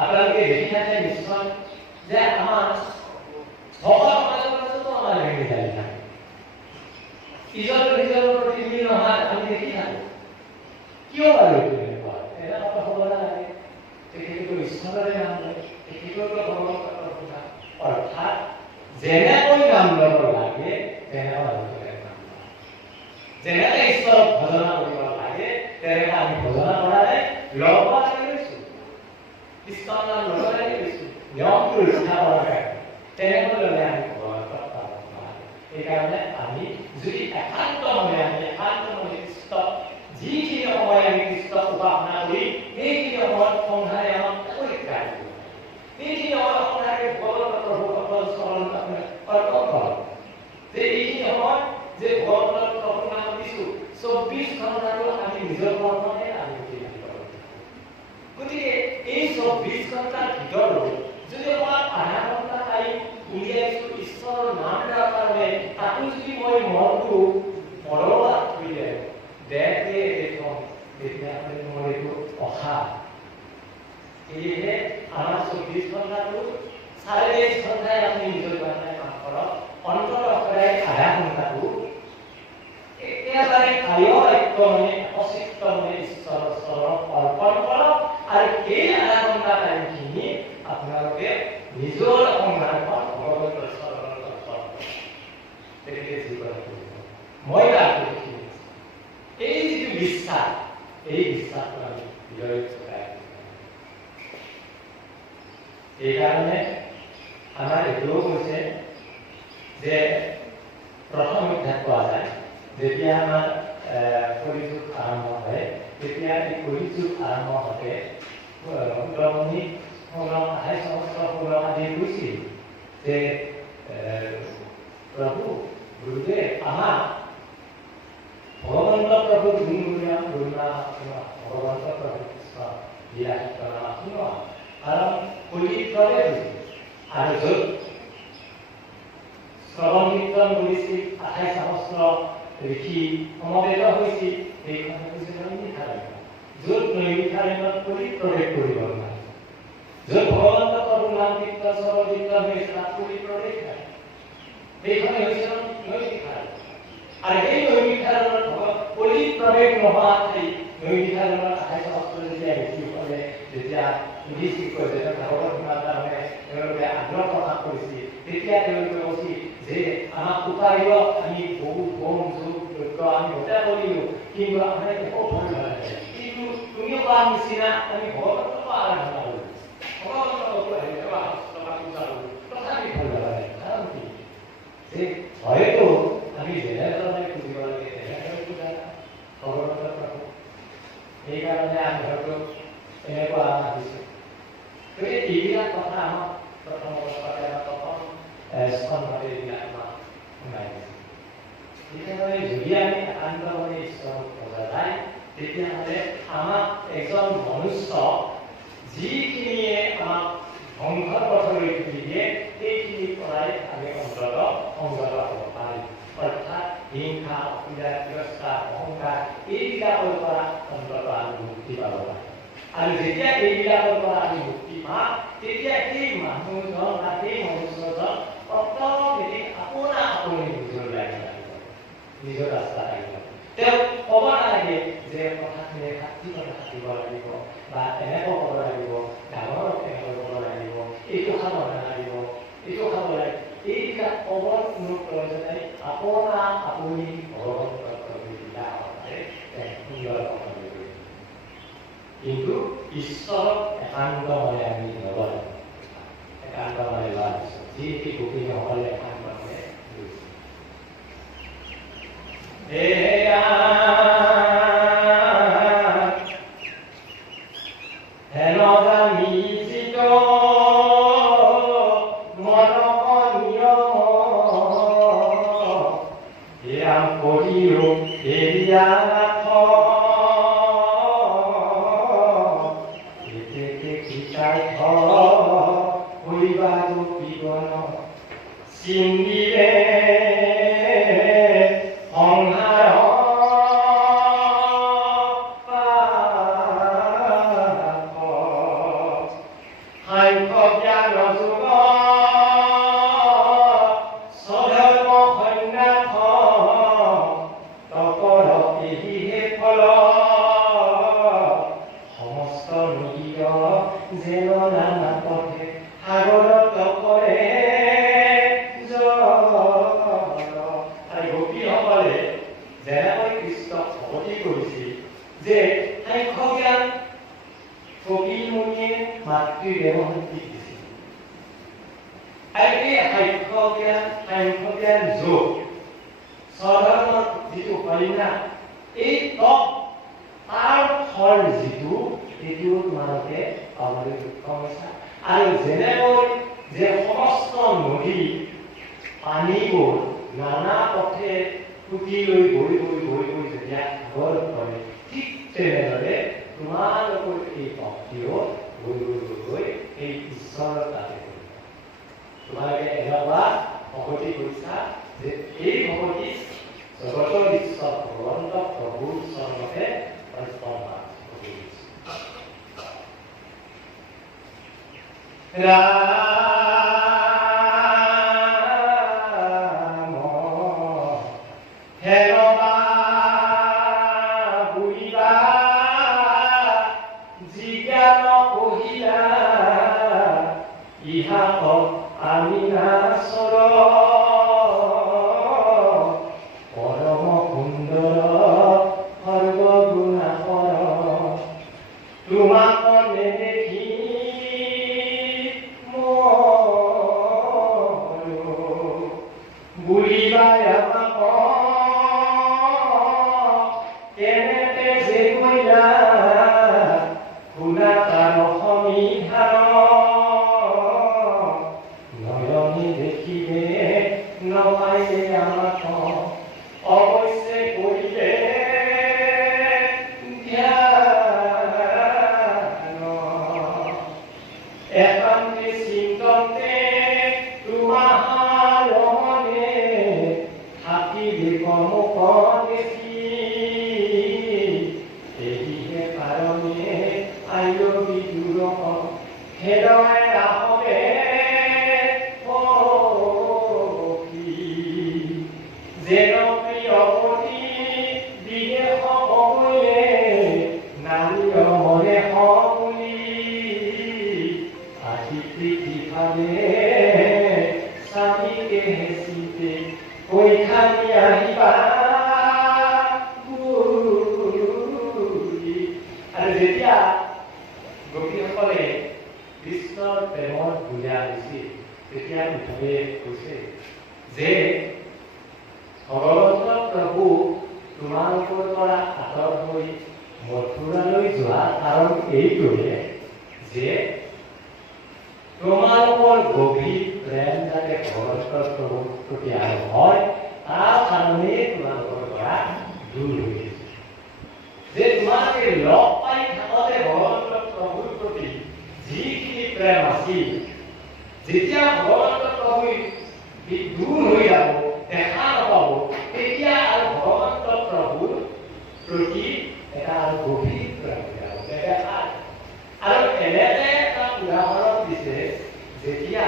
আপোনালোকে দেখি আছে নিশ্চয় যে আমাৰ ভকত সমাজৰ মাজতো আমাৰ লেনদেন থাকে। ইজনৰ সিজনৰ প্ৰতি মিল নহয় আমি দেখি থাকোঁ। কিয় বাৰু এইটো এনেকুৱা? এটা কথা হ'ব নালাগে। তেখেতলোকৰ ঈশ্বৰৰে নাম লয়, তেখেতলোকৰ ভগৱানৰ কথা। অৰ্থাৎ যেনেকৈ নাম ল'ব লাগে তেনেকৈ নাম লয়। যেনেকৈ ঈশ্বৰক ভজনা কৰিব লাগে তেনেকৈ আমি ভজনা কৰা নাই, ল'ব লাগিছোঁ। কৃষ্ণৰ নাম ল'ব লাগিছোঁ। নিয়মটো ৰক্ষা কৰাৰ কাৰণে তেনেকৈ ল'লে আমি ভগৱানক পাব নোৱাৰোঁ। সেইকাৰণে আমি যদি একান্ত মনে কৃষ্ণ যিখিনি সময় আমি কৃষ্ণক উপাসনা কৰি সেইখিনি সময়ত সংসাৰে আমাক পৰিত্ৰাণ দিব। সেইখিনি সময়ত সংসাৰে ভগৱানৰ প্ৰভুসকল চৰণত আপোনাৰ অৰ্পণ কৰক। যে এইখিনি সময়ত যে ভগৱানৰ প্ৰভুৰ নাম দিছোঁ 24 ঘণ্টাটো আমি নিজৰ কৰ্মতে আমি কৰিব পাৰোঁ। গতিকে এই 24 ঘণ্টাৰ ভিতৰত যদি আমাৰ আধা ঘণ্টা টাইম উলিয়াইছোঁ ঈশ্বৰৰ নাম লোৱাৰ কাৰণে, তাতো যদি মই মনটো মৰমত থৈ দিওঁ তেতিয়াহ'লে মোৰ এইটো অহা। সেয়েহে আমাৰ 24 ঘণ্টাটো 24.5 ঘণ্টাই আপুনি নিজৰ কাৰণে কাম কৰক। অন্তৰৰে আধা ঘণ্টাটো একেবাৰে অচিত্ত মনে ঈশ্বৰৰ চৰণত অৰ্পণ কৰক আৰু সেই আধা ঘণ্টা টাইমখিনি আপোনালোকে নিজৰ সংসাৰখন ভগৱানৰ চৰণত অৰ্পণ কৰক। তেনেকৈ জীৱন কৰিব। মই এই যিটো বিশ্বাস, এই বিশ্বাসটো আমি হৃদয় চলাই এইকাৰণে আমাৰ এইটোও কৈছে যে প্ৰথম অধ্যায় পোৱা যায় যেতিয়া আমাৰ কলিযুগ আৰম্ভ হয়, তেতিয়া এই কলিযুগ আৰম্ভ হওঁতে মুনি 28 সহস্ৰ আদি কৈছিল যে প্ৰভু গুৰুদেৱ আমাক ভগৱন্ত প্ৰভু গুণা ভগৱন্ত প্ৰভু কৃষ্ণ লীলা শুনোৱা। কাৰণ কলিত প্ৰৱেশ হৈছিল আৰু য'ত শ্ৰৱণ কীৰ্তন কৰিছিল 28 সহস্ৰ ঋষি সমবেত হৈছিল সেইখন হৈছিল নৈমিষাৰণ্য। য'ত নৈমিষাৰণ্যত কলিত প্ৰৱেশ কৰিব নোৱাৰে। য'ত ভগৱন্ত প্ৰভুৰ নাম কীৰ্তন শ্ৰৱণ কীৰ্তন হৈছিল তাত কলিত প্ৰৱেশ নাই। সেইখন হৈছিল নৈমিষাৰণ্য। আৰু এই নৈমিষাৰণ্যত কলিত প্ৰৱেশ নোহোৱা ঠাই নৈমিষাৰণ্যত 28 সহস্ৰ যেতিয়া ঋষিসকলে যেতিয়া সুধিছিল যেতিয়া ভাগৱত শুনাৰ কাৰণে তেওঁলোকে আগ্ৰহ প্ৰকাশ কৰিছিল, তেতিয়া তেওঁলোকে কৈছিল যে আমাক উপায় দিয়ক, আমি বহুত হোম যোগ যজ্ঞ আমি গোটেই কৰিলোঁ, কিন্তু আমাৰ একো ফল নহয়। কিন্তু তুমি কোৱা নিচিনা আমি ভগৱন্তক আৰাধনা কৰোঁ, ভগৱন্তক তথাপি ফল নহয়। কাৰণ কি যে হয়তো আমি যেনেধৰণে খুজিব লাগে তেনেদৰে খোজা ভগৱন্তৰ প্ৰভু। সেইকাৰণে আমি হয়তো এনেকুৱা ভাবিছোঁ। গতিকে এইবিলাক কথা আমাক প্ৰথম স্কন্ধতে এইবিলাক আমাক শুনাই দিছে। তেতিয়াহ'লে যদি আমি একান্ত মনে ঈশ্বৰক ভজা যায়, তেতিয়াহ'লে আমাক এজন মনুষ্য যিখিনিয়ে আমাক ধ্বংসৰ পথলৈ তুলি দিয়ে সেইখিনিৰ পৰাই আমি অন্তত সংযত হ'ব পাৰিম। অৰ্থাৎ হিংসা, অসুবিধা, তিৰস্কাৰ, অহংকাৰ এইবিলাকৰ পৰা অন্তত আমি মুক্তি পাব পাৰিম। আৰু যেতিয়া এইবিলাকৰ পৰা আমি মুক্তি পাম, তেতিয়া সেই মানুহজন বা সেই মনুষ্যজন অট'মেটিক আপোনা আপুনি নিজৰ লাগিব, নিজৰ ৰাস্তা লাগিব। তেওঁ ক'ব নালাগে যে কথাখিনি সাঁচি কথা থাকিব লাগিব বা এনেকৈ ক'ব লাগিব, ডাঙৰক এনেকৈ ক'ব লাগিব, এইটো খাব নালাগিব, এইটো খাব লাগিব। এইবিলাক ক'বৰ কোনো প্ৰয়োজন নাই। আপোনা আপুনি ভগৱন্তৰ সুন্দৰ কথা। কিন্তু ঈশ্বৰক একান্ত মনে আমি ল'ব লাগিব। একান্ত মনে লোৱাৰ পিছত যি গোপীসকলে একান্ত মনে লৈছে। Sin কৰিছিল যে সাংখ্য জ্ঞান ফকীৰমণিয়ে মাতৃদেৱশক্তিক দিছিল আৰু এই সাংখ্য জ্ঞান যোগ সাধাৰণ যিটো কন্যা এই তপ তাৰ ফল যিটো এইটো তোমালোকে পাবলৈ সক্ষম হৈছা আৰু যেনেকৈ যে সমস্ত নদী পানীবোৰ নানা পথে ফুটি লৈ গৈ যেতিয়া সাগৰ কৰে ঠিক তেনেদৰে তোমালোকৰ এই ভক্তিও গৈ এই ঈশ্বৰৰ তাতে কৰিবা তোমালোকে এনেকুৱা ভকতি কৰিছা যে এই ভকতি জগতৰ ঈশ্বৰ ভগৱন্ত প্ৰভুৰ চৰণতে ৰাম হেৰবা বুলিবা জিজ্ঞান কহিলা ইহাক আমি নাচৰ পৰম সুন্দৰ সৰ্বগুণাকৰ তোমাক নেদেখি বুলিবা আমাক কেনেতে যে কৈলা শুনা তাৰ সমীধান নয়নে দেখিলে নপাইলে আমাক অৱশ্যে কৰিলে একান্তে চিন্তন্তে তোমাৰ মনে থাকিলে কমক দেখি এদিহে কাৰণে আইল বিদুৰ হেৰয় ৰাহবে যেন প্ৰিয়পতি বিদেশ কবলে নাৰীৰ মনে বুলি পৃথিৱীখানে স্বামীকে হেঁচিতে পৰীক্ষা দি আহিবা আৰু যেতিয়া গোপীসকলে কৃষ্ণৰ প্ৰেমত বুজা হৈছিল তেতিয়া উদ্ধৱে কৈছে যে ভগৱন্ত প্ৰভু তোমালোকৰ পৰা আঁতৰ হৈ মথুৰালৈ যোৱা কাৰণ এইটোৱে যে তোমালোকৰ গভীৰ প্ৰেম যাতে ভগৱন্তৰ প্ৰভুৰ প্ৰতি আৰু হয় তাৰ কাৰণে তোমালোকৰ পৰা দূৰ হৈ গৈছে যে তোমালোকে লগ পাই থাকোঁতে ভগৱন্ত প্ৰভুৰ প্ৰতি যিখিনি প্ৰেম আছিল যেতিয়া ভগৱন্ত প্ৰভু দূৰ হৈ যাব দেখা নাপাব তেতিয়া আৰু ভগৱন্ত প্ৰভুৰ প্ৰতি এটা আৰু গভীৰ প্ৰেম আৰু এনেতে এটা উদাহৰণ দিছে যেতিয়া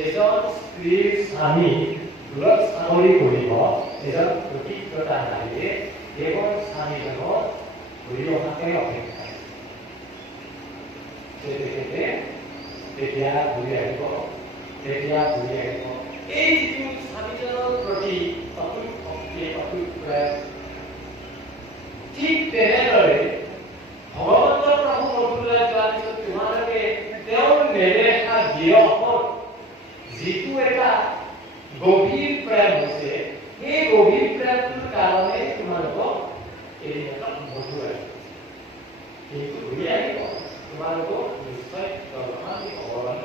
এজন স্ত্ৰীৰ স্বামী দূৰত চাকৰি কৰিব এজন অভিজ্ঞতা নাৰীয়ে কেৱল স্বামীজনক ঘূৰি অহাকে অপেক্ষা তেখেতে তেতিয়া ঘূৰি আহিব এই যিটো স্বামীজনৰ প্ৰতি অটুট ভক্তি অটুট প্ৰেম ঠিক তেনেদৰে ভগৱন্ত প্ৰভু মথুৰালৈ যোৱাৰ পিছত তোমালোকে তেওঁৰ নেদেখা গৃহত যিটো এটা গভীৰ প্ৰেম হৈছে সেই গভীৰ প্ৰেমটোৰ কাৰণে তোমালোকক এই মথুৰা কিন্তু ঘূৰি আহিব তোমালোকক নিশ্চয় দৰ্শন ভগৱন্ত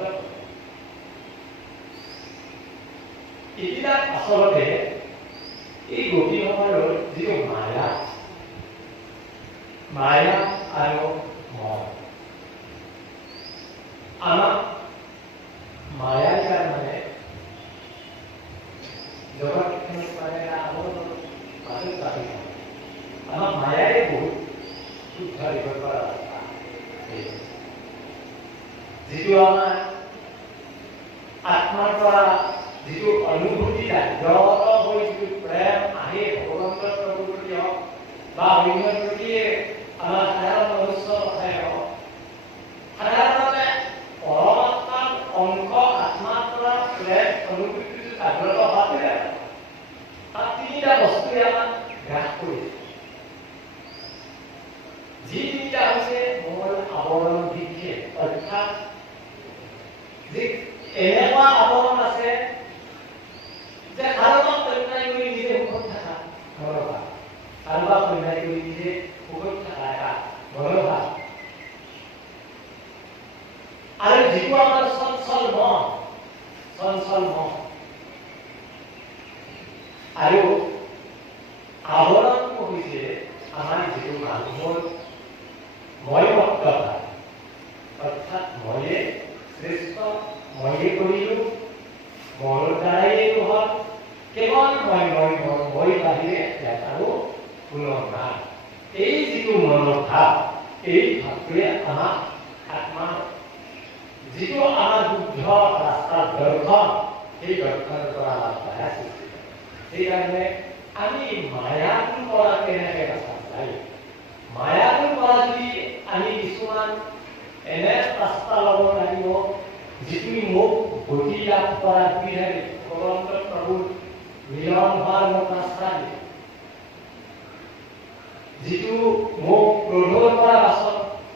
এইবিলাক আচলতে এই গোপীসকলৰ যিটো মায়া আৰু মন আমাক মায়াৰ কাৰণে জগতখনত মানে আমাৰ মাজত পাতি আমাক মায়াৰে বহুত শুদ্ধ দিবৰ পৰা যিটো আমাৰ আত্মাৰ পৰা যিটো অনুভূতি জাগ্ৰত হৈ যিটো প্ৰেম আহে ভগৱন্তৰ প্ৰভুৰ প্ৰতি হওক বা অন্যৰ প্ৰতিয়ে আমাৰ সাধাৰণ মনুষ্যৰ কথাই হওক সাধাৰণতে পৰমাত্মাৰ অংশ আত্মাৰ পৰা প্ৰেম অনুভূতিটো জাগ্ৰত হোৱাটোৱে তাত তিনিটা বস্তুৱে আমাক গ্ৰাস কৰিছে আৱৰণ বিক্ষেপ অৰ্থাৎ যে এনেকুৱা আৱৰণ আছে যে কাৰোবাক কন্যাই কৰি নিজে সুখত থকা মনোভাৱ, কাৰোবাক কন্যাই কৰি নিজে সুখত থকা এটা মনোভাৱ, আৰু যিটো আমাৰ চঞ্চল মন আৰু আৱৰণটো হৈছে আমাৰ যিটো মানুহৰ ময়মত্বতা, অৰ্থাৎ ময়ে শ্ৰেষ্ঠ, ময়ে কৰিলো, মোৰ দ্বাৰাই এইটো হ'ল, কেৱল মই বাহিৰে ইয়াত আৰু কোনো নাই। এই যিটো মনোভাৱ, এই ভাৱটোৱে আমাক আত্মাৰ যিটো আমাৰ বুদ্ধ ৰাস্তাৰ দৰ্শন, সেই দৰ্শনৰ পৰা আমাক মায়া সৃষ্টি কৰে। সেইকাৰণে আমি মায়াটোৰ পৰা কেনেকৈ বাচা যায়, মায়াটোৰ পৰা যদি আমি কিছুমান এনে ৰাস্তা ল'ব লাগিব যিটো মোক গতি লাভ কৰা সুবিধা দিয়ে, ভগৱন্ত প্ৰভুৰ মিলন হোৱাৰ মোক ৰাস্তা দিয়ে, যিটো মোক ক্ৰোধৰ পৰা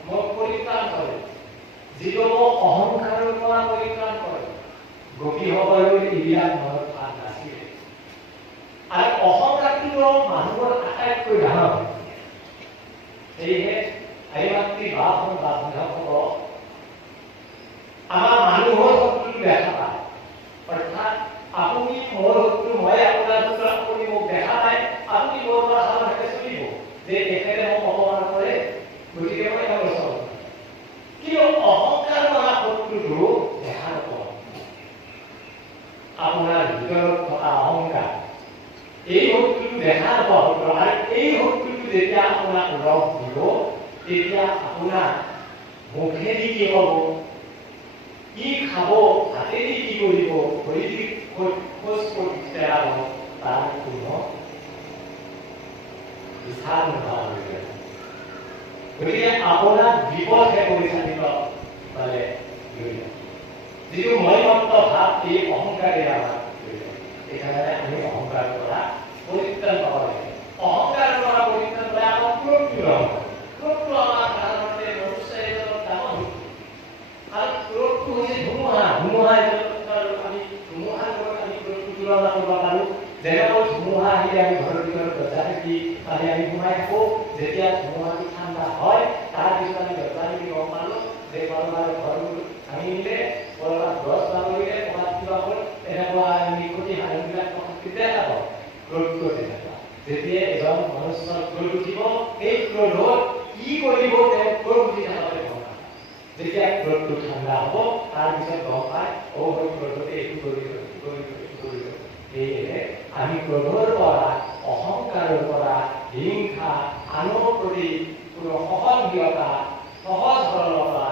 মোক পৰিত্ৰাণ কৰে, যিটো মোক অহংকাৰৰ পৰা পৰিত্ৰাণ কৰে। গোপীসকলৰ এইবিলাক মনত ভাৱ নাছিলে, আৰু অহংকাৰটো মানুহৰ আটাইতকৈ ডাঙৰ। সেয়েহে আইমাতৃ বান্ধৱসকলক আমাৰ মানুহৰ শত্ৰুটো দেখা পায়, অৰ্থাৎ আপুনি মোৰ শত্ৰু, মই আপোনাৰ শত্ৰু, আপুনি মোক দেখা পায়, আপুনি মোৰ পৰা সাৱধানে চলিব যে তেখেতে মোক অপমান কৰে, গতিকে মই তেওঁৰ ওচৰত। কিন্তু অহংকাৰ কৰা শত্ৰুটো দেখা নাপায়। আপোনাৰ ভিতৰত থকা অহংকাৰ, এই শত্ৰুটো দেখা নাপায় শত্ৰু, আৰু এই শত্ৰুটো যেতিয়া আপোনাক লগ দিব, তেতিয়া আপোনাৰ মুখেদি কি ক'ব, কি খাব, হাতেদি কি কৰিব, ভৰিদি খোজ পেলাব, তাৰ কোনো হিচাপ নোহোৱা হৈ যায়। গতিকে আপোনাৰ বিপদহে পৰিচালিত পালে যিটো ময়মত্ব ভাৱ, এই অহংকাৰে আমাক সেইকাৰণে আমি অহংকাৰৰ পৰা পৰিত্ৰাণ পাব লাগে। অহংকাৰৰ পৰা পৰিত্ৰাণ পালে আমাৰ ক্ৰোধটো নহয়। ক্ৰোধটো আমাৰ সাধাৰণতে মনুষ্য এজনৰ ডাঙৰ শত্ৰু, আৰু ক্ৰোধটো হৈছে ধুমুহা এজনৰ আমি ধুমুহাৰ লগত আমি ক্ৰোধটো তুলনা কৰিব পাৰোঁ। যেনেকৈ ধুমুহা আহিলে আমি ঘৰৰ ভিতৰত দৰ্জা থাকি পানী আমি সোমাই থাকোঁ, যেতিয়া ধুমুহাটো ঠাণ্ডা হয় তাৰপিছত আমি দৰ্জা থাকি গম পালোঁ যে কাৰোবাৰ ঘৰটো ভাঙি দিলে, কৰবাত গছ বাগৰিলে, ক'ৰবাত কিবা হ'ল, এনেকুৱা আমি ক্ষতি সাধনবিলাক কেতিয়া পাওঁ, ক্ৰোধটো তেনেকুৱা। যেতিয়া এজন মনুষ্যৰ ক্ৰোধ উঠিব, সেই ক্ৰোধত কি কৰিব তেওঁ ক্ৰোধ উঠি থাকোঁতে গম পায়। যেতিয়া ক্ৰোধটো ঠাণ্ডা হ'ব তাৰপিছত গম পায়, সেই ক্ৰোধতে এইটো কৰিব। সেয়েহে আমি ক্ৰোধৰ পৰা, অহংকাৰৰ পৰা, হিংসা, আনৰ প্ৰতি কোনো সহনশীলতা, সহজ সৰলতা,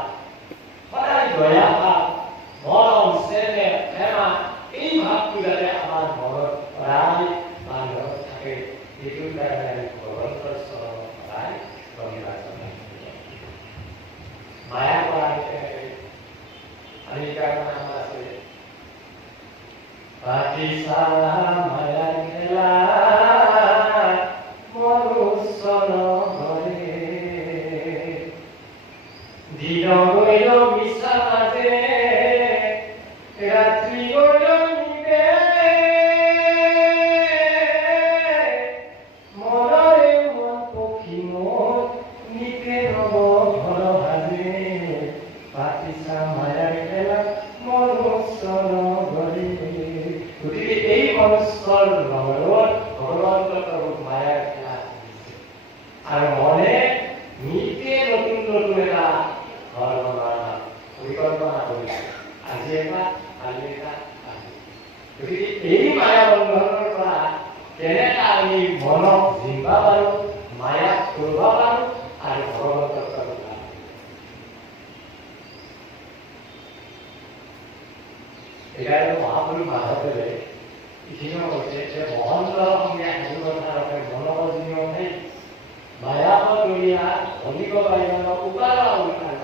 সদায় দয়া ভাৱ, মৰম, চেনেহ, প্ৰেমা, এই ভাৱটো যাতে আমাৰ মনত প্ৰায় মানুহৰ থাকে, সেইটোৰ কাৰণে আমি ভগৱন্তৰ চৰণত সদায় ধন্যবাদ জনাই। মায়া পৰা আমি কাৰণে আমাৰ আছে পাতিশালা মায়াৰ খেলা মনুষ্য নগৰে, দিন গৈল মিছা মাজে, ৰাত্ৰি গৈল নিবে, মনৰে মন পক্ষী মত নিকে নব ঘৰ ভাজে, পাতিছা মায়াৰ খেলা মনুষ্য নগৰে। গতিকে এই মনুষ্যৰ নগৰত ভগৱন্ত প্ৰভুক মায়াৰ খেলা, আৰু মনে নিতে নতুন নতুন এটা ঘৰ বনোৱাৰ পৰিকল্পনা কৰিছে, আজি এটা, কালি এটা, গতিকে এই মায়া বন্ধনৰ পৰা কেনেকৈ আমি মনক জিম্ব পাৰোঁ, মায়াক কৰিব পাৰোঁ, আৰু ভগৱন্তক পাৰোঁ। সেইকাৰণে মহাপুৰুষ মাধৱদেৱে এইখিনিও কৈছে যে মহন্তৰ সংজ্ঞা সাধুকথাৰকে মনক জীৱ নাই, মায়াক দৰিয়া ধনিক বাইমান উপাৰ উল্টাৰ।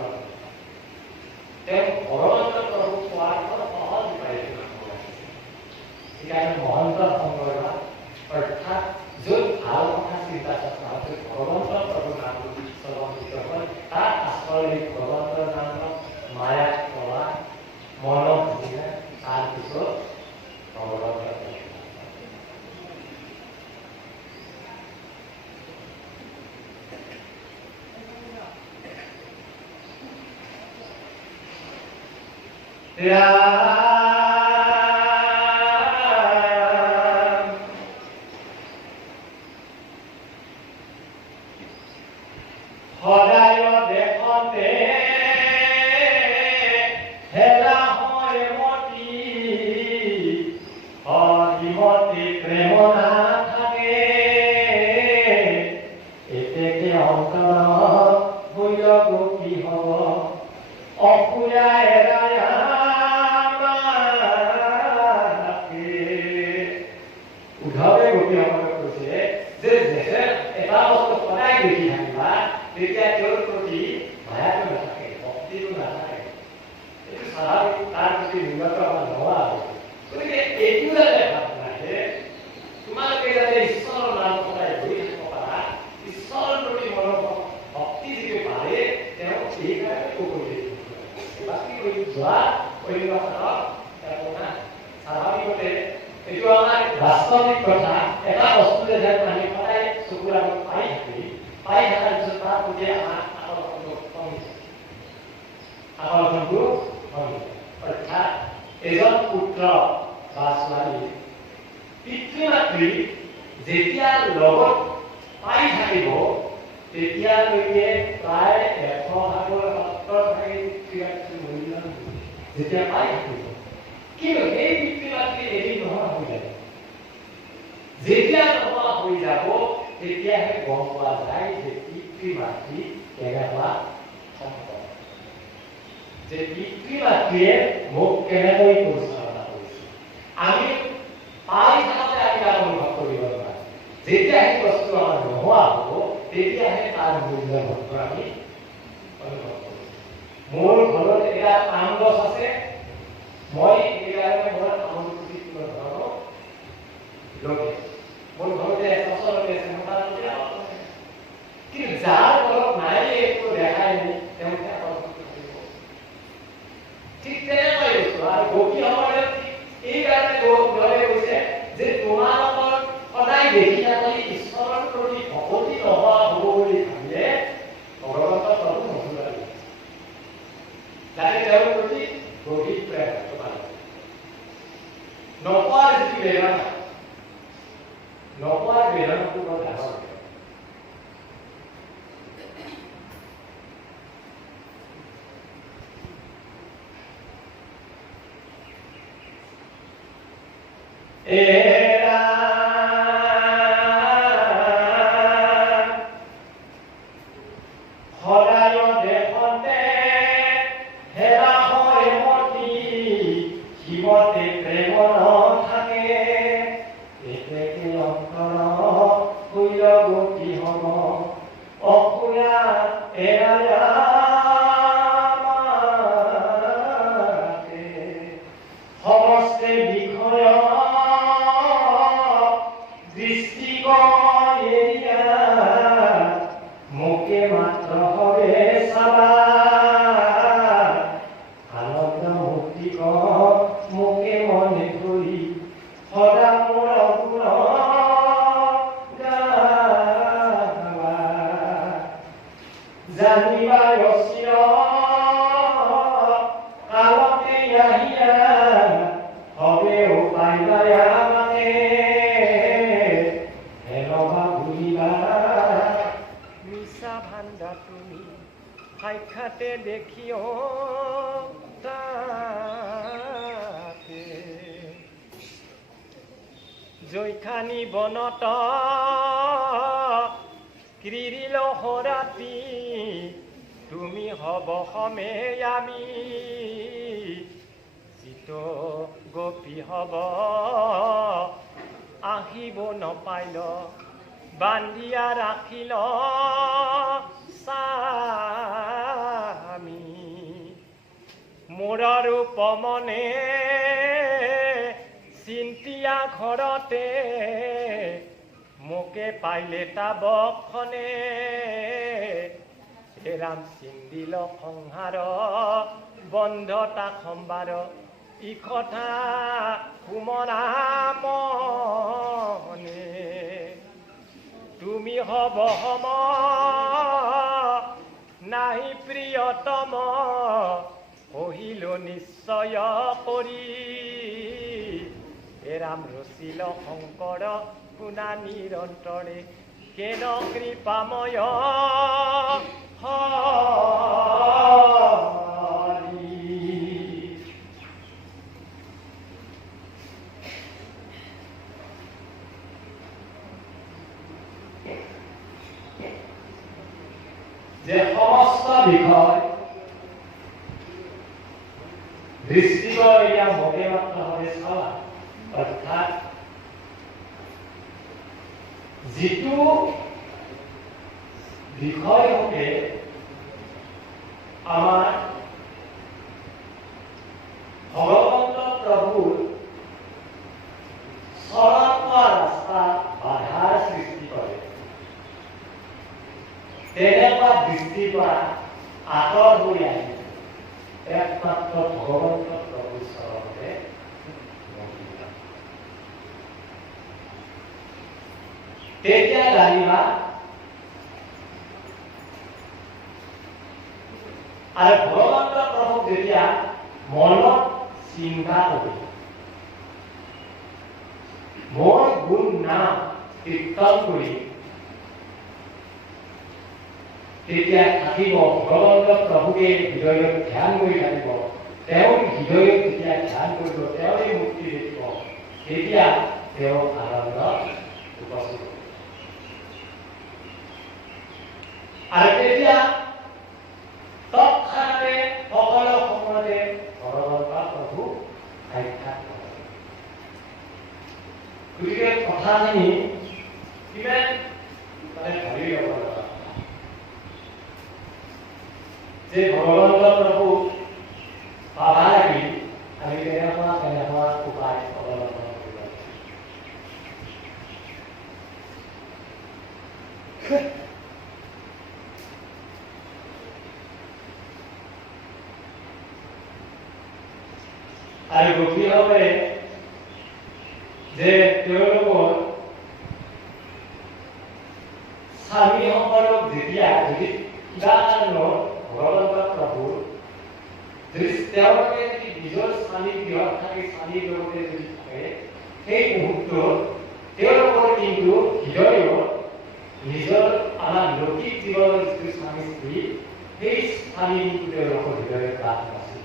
তেওঁ ভগৱন্ত প্ৰভুক পোৱাৰ সহজ উপায়। সেইকাৰণে মহন্তৰ সংগ্ৰহ, অৰ্থাৎ য'ত ভাল কথা চিন্তা চৰ্চা হয়, ভগৱন্ত প্ৰভুৰ নামটো সৰ্বমৃত হয়, তাত আচলতে সদায় দেখতে হেলা হয় মতি অহিমতি প্ৰেম নাথাকে এতেকে অন্তৰ হৈল গতি হব অসুয়া এৰাই উদ্ধৱে গোপীসকলক কৈছে যে এটা বস্তু সদায় দেখি থাকিবা তেতিয়া তেওঁৰ প্ৰতি মায়াটো নাথাকে ভক্তিটো নাথাকে এইটো স্বাভাৱিক তাৰ প্ৰতি মূলত আমাৰ নোহোৱা হৈছে গতিকে এইটো যাতে ভাৱ নাহে তোমালোকে যাতে ঈশ্বৰৰ নাম সদায় ধৰি থাকিব পাৰা ঈশ্বৰৰ প্ৰতি মনৰ ভক্তি যিটো পাৰে তেওঁ সেইকাৰণে কৰি বাকী যোৱা পৰিৱেশত আপোনাৰ স্বাভাৱিকতে এইটো আমাৰ বাস্তৱিক কথা এটা বস্তু যে আমি সদায় চকুৰ আগত পাই থকাৰ পিছত তাৰ প্ৰতি আমাৰ আকৰ্ষণটো কমিছে অৰ্থাৎ এজন পুত্ৰ বা ছোৱালী পিতৃ মাতৃ যেতিয়া লগত পাই থাকিব তেতিয়ালৈকে প্ৰায় 100% মূল্য যেতিয়া পাই থাকিব কিন্তু এই পিতৃ মাতৃ এদিন নোহোৱা হৈ যায় যেতিয়া নোহোৱা হৈ যাব তেতিয়াহে গম পোৱা যায় যে পিতৃ মাতৃ কেনেকুৱা সম্পদ যে পিতৃ মাতৃয়ে মোক কেনেকৈ পৰিচালনা কৰিছে আমি পাই থাকোঁতে আমি তাৰ অনুভৱ কৰিব নোৱাৰো যেতিয়া সেই বস্তু আমাৰ নোহোৱা হ'ব তেতিয়াহে তাৰ মূল্য আমি অনুভৱ কৰিম মোৰ ঘৰত এটা আম গছ আছে মই এইকাৰণে মোৰ আমৰ প্ৰতি কোনো ধৰণৰ লোকে মোৰ ঘৰতে ফচলতে আছে কিন্তু যাৰ ঘৰত নাই একো দেখাই নাই তেওঁলোকে ঠিক তেনেকৈ আৰু গোপীসকলে এইকাৰণে গৌৰৱে কৈছে যে তোমালোকৰ সদায় দেখি থাকি ঈশ্বৰৰ প্ৰতি ভক্তি নোহোৱা হ'ব বুলি ভাবিলে ভগৱন্তৰ প্ৰভু নচলাব যাতে তেওঁৰ প্ৰতি গভীৰ প্ৰেম নোপোৱাৰ যিটো বেদনা নোপোৱাৰ বেদনাটো বৰ ডাঙৰ সদায় দেখতে হেৰা হয় মতি জীৱতে প্ৰেম নাথাকে এতেকে অন্তৰ হৈল গতি হব অসুয়া এৰাই সমস্তে বিষয় দৃষ্টিকোণ এৰিয়া মোকে মাত্ৰ হবে চাবা আনন্দ মুক্তি মোকে মনে ধৰি সদা মোৰ গুণ গাবা জানিবা অচিৰ কালতে আহিয়া হবে পাইবা মানে হেনবা ভুলিবা মিছা ভাণ্ডা তুমি সাক্ষাতে দেখিও তাকে জৈখানি বনত ক্ৰীড়িল হৰাতি তুমি হব সমে আমি যিটো গোপী হব আহিব নপাইল বান্ধিয়া ৰাখিল স্বামী মোৰ ৰূপ মনে চিন্তিয়া ঘৰতে মোকে পাইলে তাবকখনে এৰাম চিন্দিল সংহাৰ বন্ধতা সম্বাৰ ই কথা কুমৰা মনে তুমি হব সম নাহি প্ৰিয়তম কহিল ৰচিল নিশ্চয় কৰি এৰাম ৰচিল শংকৰ গুণা নিৰন্তৰে কেন কৃপাময় হৰি। যে সমস্ত বিষয় দৃষ্টিগোচৰ মনে মাত্ৰভাৱে চাৱা, অৰ্থাৎ যিটো বিষয় হকে আমাৰ ভগৱন্ত প্ৰভুৰ চৰণ পোৱা ৰাস্তা বাধাৰ সৃষ্টি কৰে, তেনেকুৱা দৃষ্টিৰ পৰা আঁতৰ হৈ আহি একমাত্ৰ ভগৱন্ত প্ৰভুৰ চৰণতে তেতিয়া জানিবা আৰু ভগৱন্ত প্ৰভুক যেতিয়া মনত চিন্তা কৰি মোৰ গুণ নাম কীৰ্তন কৰি তেতিয়া থাকিব ভগৱন্ত প্ৰভুকে হৃদয়ত ধ্যান কৰি থাকিব, তেওঁৰ হৃদয়ত যেতিয়া ধ্যান কৰিব, তেওঁৰে মুক্তি দেখিব, তেতিয়া তেওঁ আনন্দ উপস্থিত হ'ব। আৰু তেতিয়া তৎক্ষণাতে সকলো সময়তে ভগৱন্ত প্ৰভু সাক্ষাৎ হ'ব। গতিকে কথাখিনি কিমান ভাবি ল'ব লগা যে ভগৱন্ত প্ৰভু পাবা লাগি আমি কেনেকুৱা উপায় অৱলম্বন কৰিব লাগিব। আৰু গভীৰভাৱে যে তেওঁলোকৰ স্বামীসকলক যেতিয়া যদি কিবা কাৰণত ভগৱন্ত প্ৰভুৰ যদি তেওঁলোকে যদি নিজৰ স্বামী গৃহত থাকি স্বামীৰ লগতে যদি থাকে, সেই মুহূৰ্তত তেওঁলোকৰ কিন্তু হৃদয়ত নিজৰ আমাৰ লৌকিক জীৱনৰ যিটো স্বামী স্ত্ৰী, সেই স্বামী কিন্তু তেওঁলোকৰ হৃদয়ত বাস নাছিল।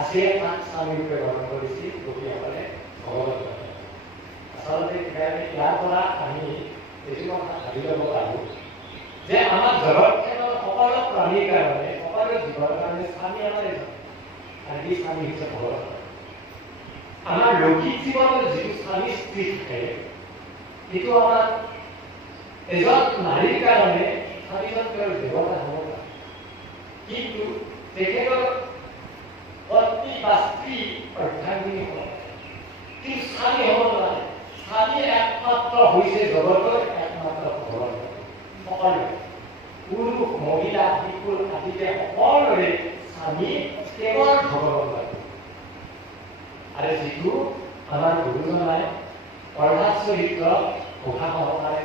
আছে তাক স্বামীৰূপে গ্ৰহণ কৰিছিল গোপীসকলে ভগৱন্ত। আচলতে ইয়াৰ পৰা আমি এইটো কথা ভাবি ল'ব পাৰোঁ যে আমাৰ জগতখনৰ সকলো প্ৰাণীৰ কাৰণে, সকলো জীৱৰ কাৰণে স্বামী আমাৰ এজন, আৰু এই স্বামী হৈছে ভগৱন্ত। আমাৰ লৌকিক জীৱনৰ যিটো স্বামী স্ত্ৰী থাকে, সেইটো আমাৰ এজন নাৰীৰ কাৰণে স্বামীজন তেওঁৰ দেৱতা হ'ব পাৰে, কিন্তু তেখেতৰ পত্নী বা স্ত্ৰী অৰ্ধাংগিনী হ'ব, কিন্তু স্বামী হ'ব নোৱাৰে। স্বামী একমাত্ৰ হৈছে জগতৰ একমাত্ৰ ভগৱন্ত। সকলোৰে পুৰুষ মহিলা শিশু আদিতে সকলোৰে স্বামী কেৱল ভগৱন্ত। আৰু যিটো আমাৰ গুৰুজনাই প্ৰহ্লাদ চৰিত্ৰ ঘোষা সহকাৰে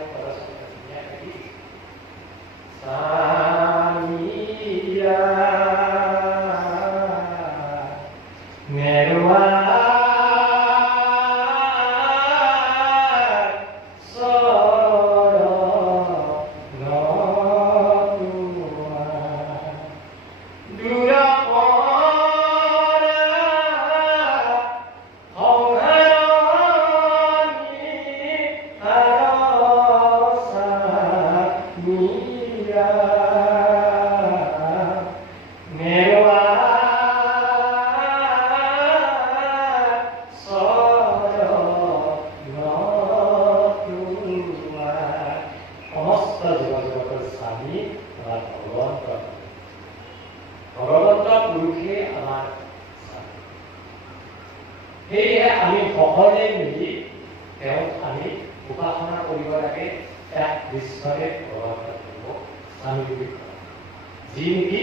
সেয়ে আমি সকলে মিলি তেওঁক আমি উপাসনা কৰিব লাগে। এক বিশ্বৰে ভগৱন্তক স্বামী বুলি কয়, যি নেকি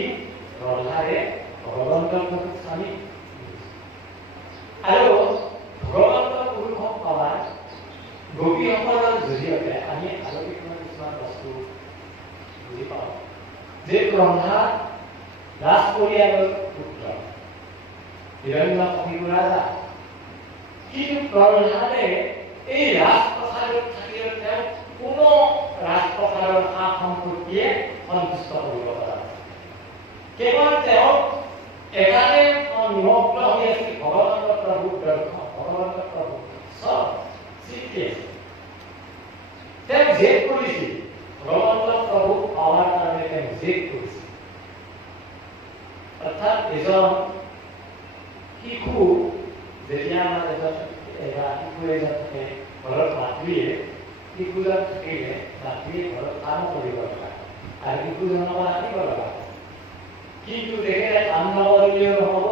ৰন্ধাৰে ভগৱন্ত প্ৰভুক স্বামী। আৰু ভগৱন্ত পুৰুষক পাৱাৰ গোপীসকলৰ জৰিয়তে আমি আৰু কিছুমান বস্তু বুজি পাওঁ যে ৰন্ধা ৰাজ পৰিয়ালৰ পুত্ৰ। হিৰণ্যকশিপুৰ ৰাজা। কিন্তু প্ৰহ্লাদে এই ৰাজপ্ৰসাদত থাকিলেও তেওঁ কোনো ৰাজপ্ৰসাদৰ সা সম্পত্তিয়ে সন্তুষ্ট কৰিব পৰা নাই। কেৱল তেওঁ এটাতে নিমগ্ন হৈ আছিল ভগৱন্ত প্ৰভুৰ দৰ্শন, ভগৱন্ত প্ৰভু চব চিন্তি আছিল। তেওঁ জেদ কৰিছিল ভগৱন্ত প্ৰভুক পাৱাৰ কাৰণে, তেওঁ জেদ কৰিছিল। অৰ্থাৎ এজন শিশু যেতিয়া আমাৰ শিশু এজন থাকে ঘৰত, মাতৃয়ে শিশুজন থাকিলে মাতৃয়ে ঘৰত কাম কৰিব লগা আৰু শিশুজনক ৰাখিব লগা। কিন্তু তেখেতে কাম নকৰিলেও নহ'ব,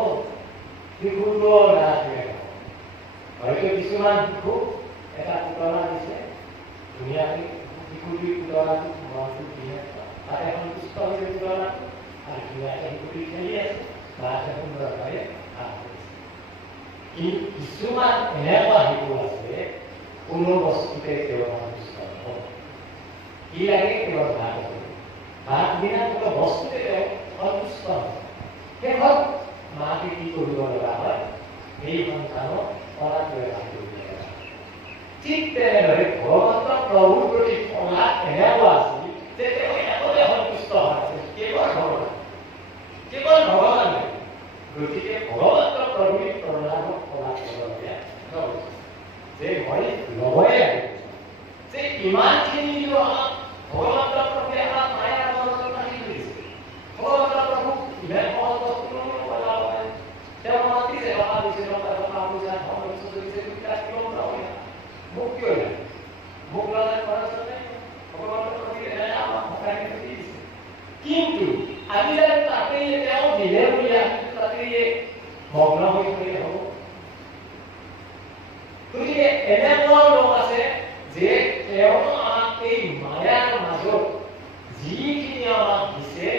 শিশুটো নাৰাখিলে নহ'ব। হয়তো কিছুমান শিশুক এটা পুতলা দিছে, ধুনীয়াকৈ শিশুটিৰ পুতলাটো মনটো ধুনীয়া, তাতে সন্তুষ্ট হৈছে পুতলাটো আৰু ধুনীয়াকৈ শিশুটি খেলি আছে, মাকে সুন্দৰভাৱে কাম কৰিছে। কিন্তু কিছুমান এনেকুৱা শিশু আছে কোনো বস্তুতে তেওঁ সন্তুষ্ট নহ'ব। কি লাগে কেৱল ভাত হ'ব, ভাত বিনা কোনো বস্তুতে তেওঁ সন্তুষ্ট নহয়। শেষত মাকে কি কৰিব লগা হয়, সেই সন্তানক পলাতলৈ কাম কৰিব লগা হয়। ঠিক তেনেদৰে ভগৱন্ত প্ৰভুৰ প্ৰতি পলাত এনেকুৱা আছিল যে তেওঁ একোতে সন্তুষ্ট হোৱা নাছিল, কেৱল ভগৱান, কেৱল ভগৱান। গতিকে ভগৱন্ত প্ৰভুৱে প্ৰহ্লাদক পলাত ল'বলগীয়া নহৈছিল যে মই ল'বই লাগিব, যে ইমানখিনি আমাক ভগৱন্ত প্ৰভুৱে আমাক মায়াৰ বন্ধনত ৰাখি দিছে। ভগৱন্ত প্ৰভুক ইমান সহজ বস্তু বনাব পাৰে। তেওঁ মাতিছে টকা দিছে, টকা পইচা ধন দিছে, মোক কিয় লাগে? মোক লগাই খৰচ নাই। ভগৱন্ত প্ৰভুৱে আমাক সহায় কৰি দিছে। কিন্তু আমি জানো তাতেই তেওঁ দিলে বুলি আমি তাতেই মগ্ন হৈ থাকিলে হ'ব? গতিকে এনেকুৱা লোক আছে যে তেওঁ আমাক এই মায়াৰ মাজত যিখিনি আমাক দিছে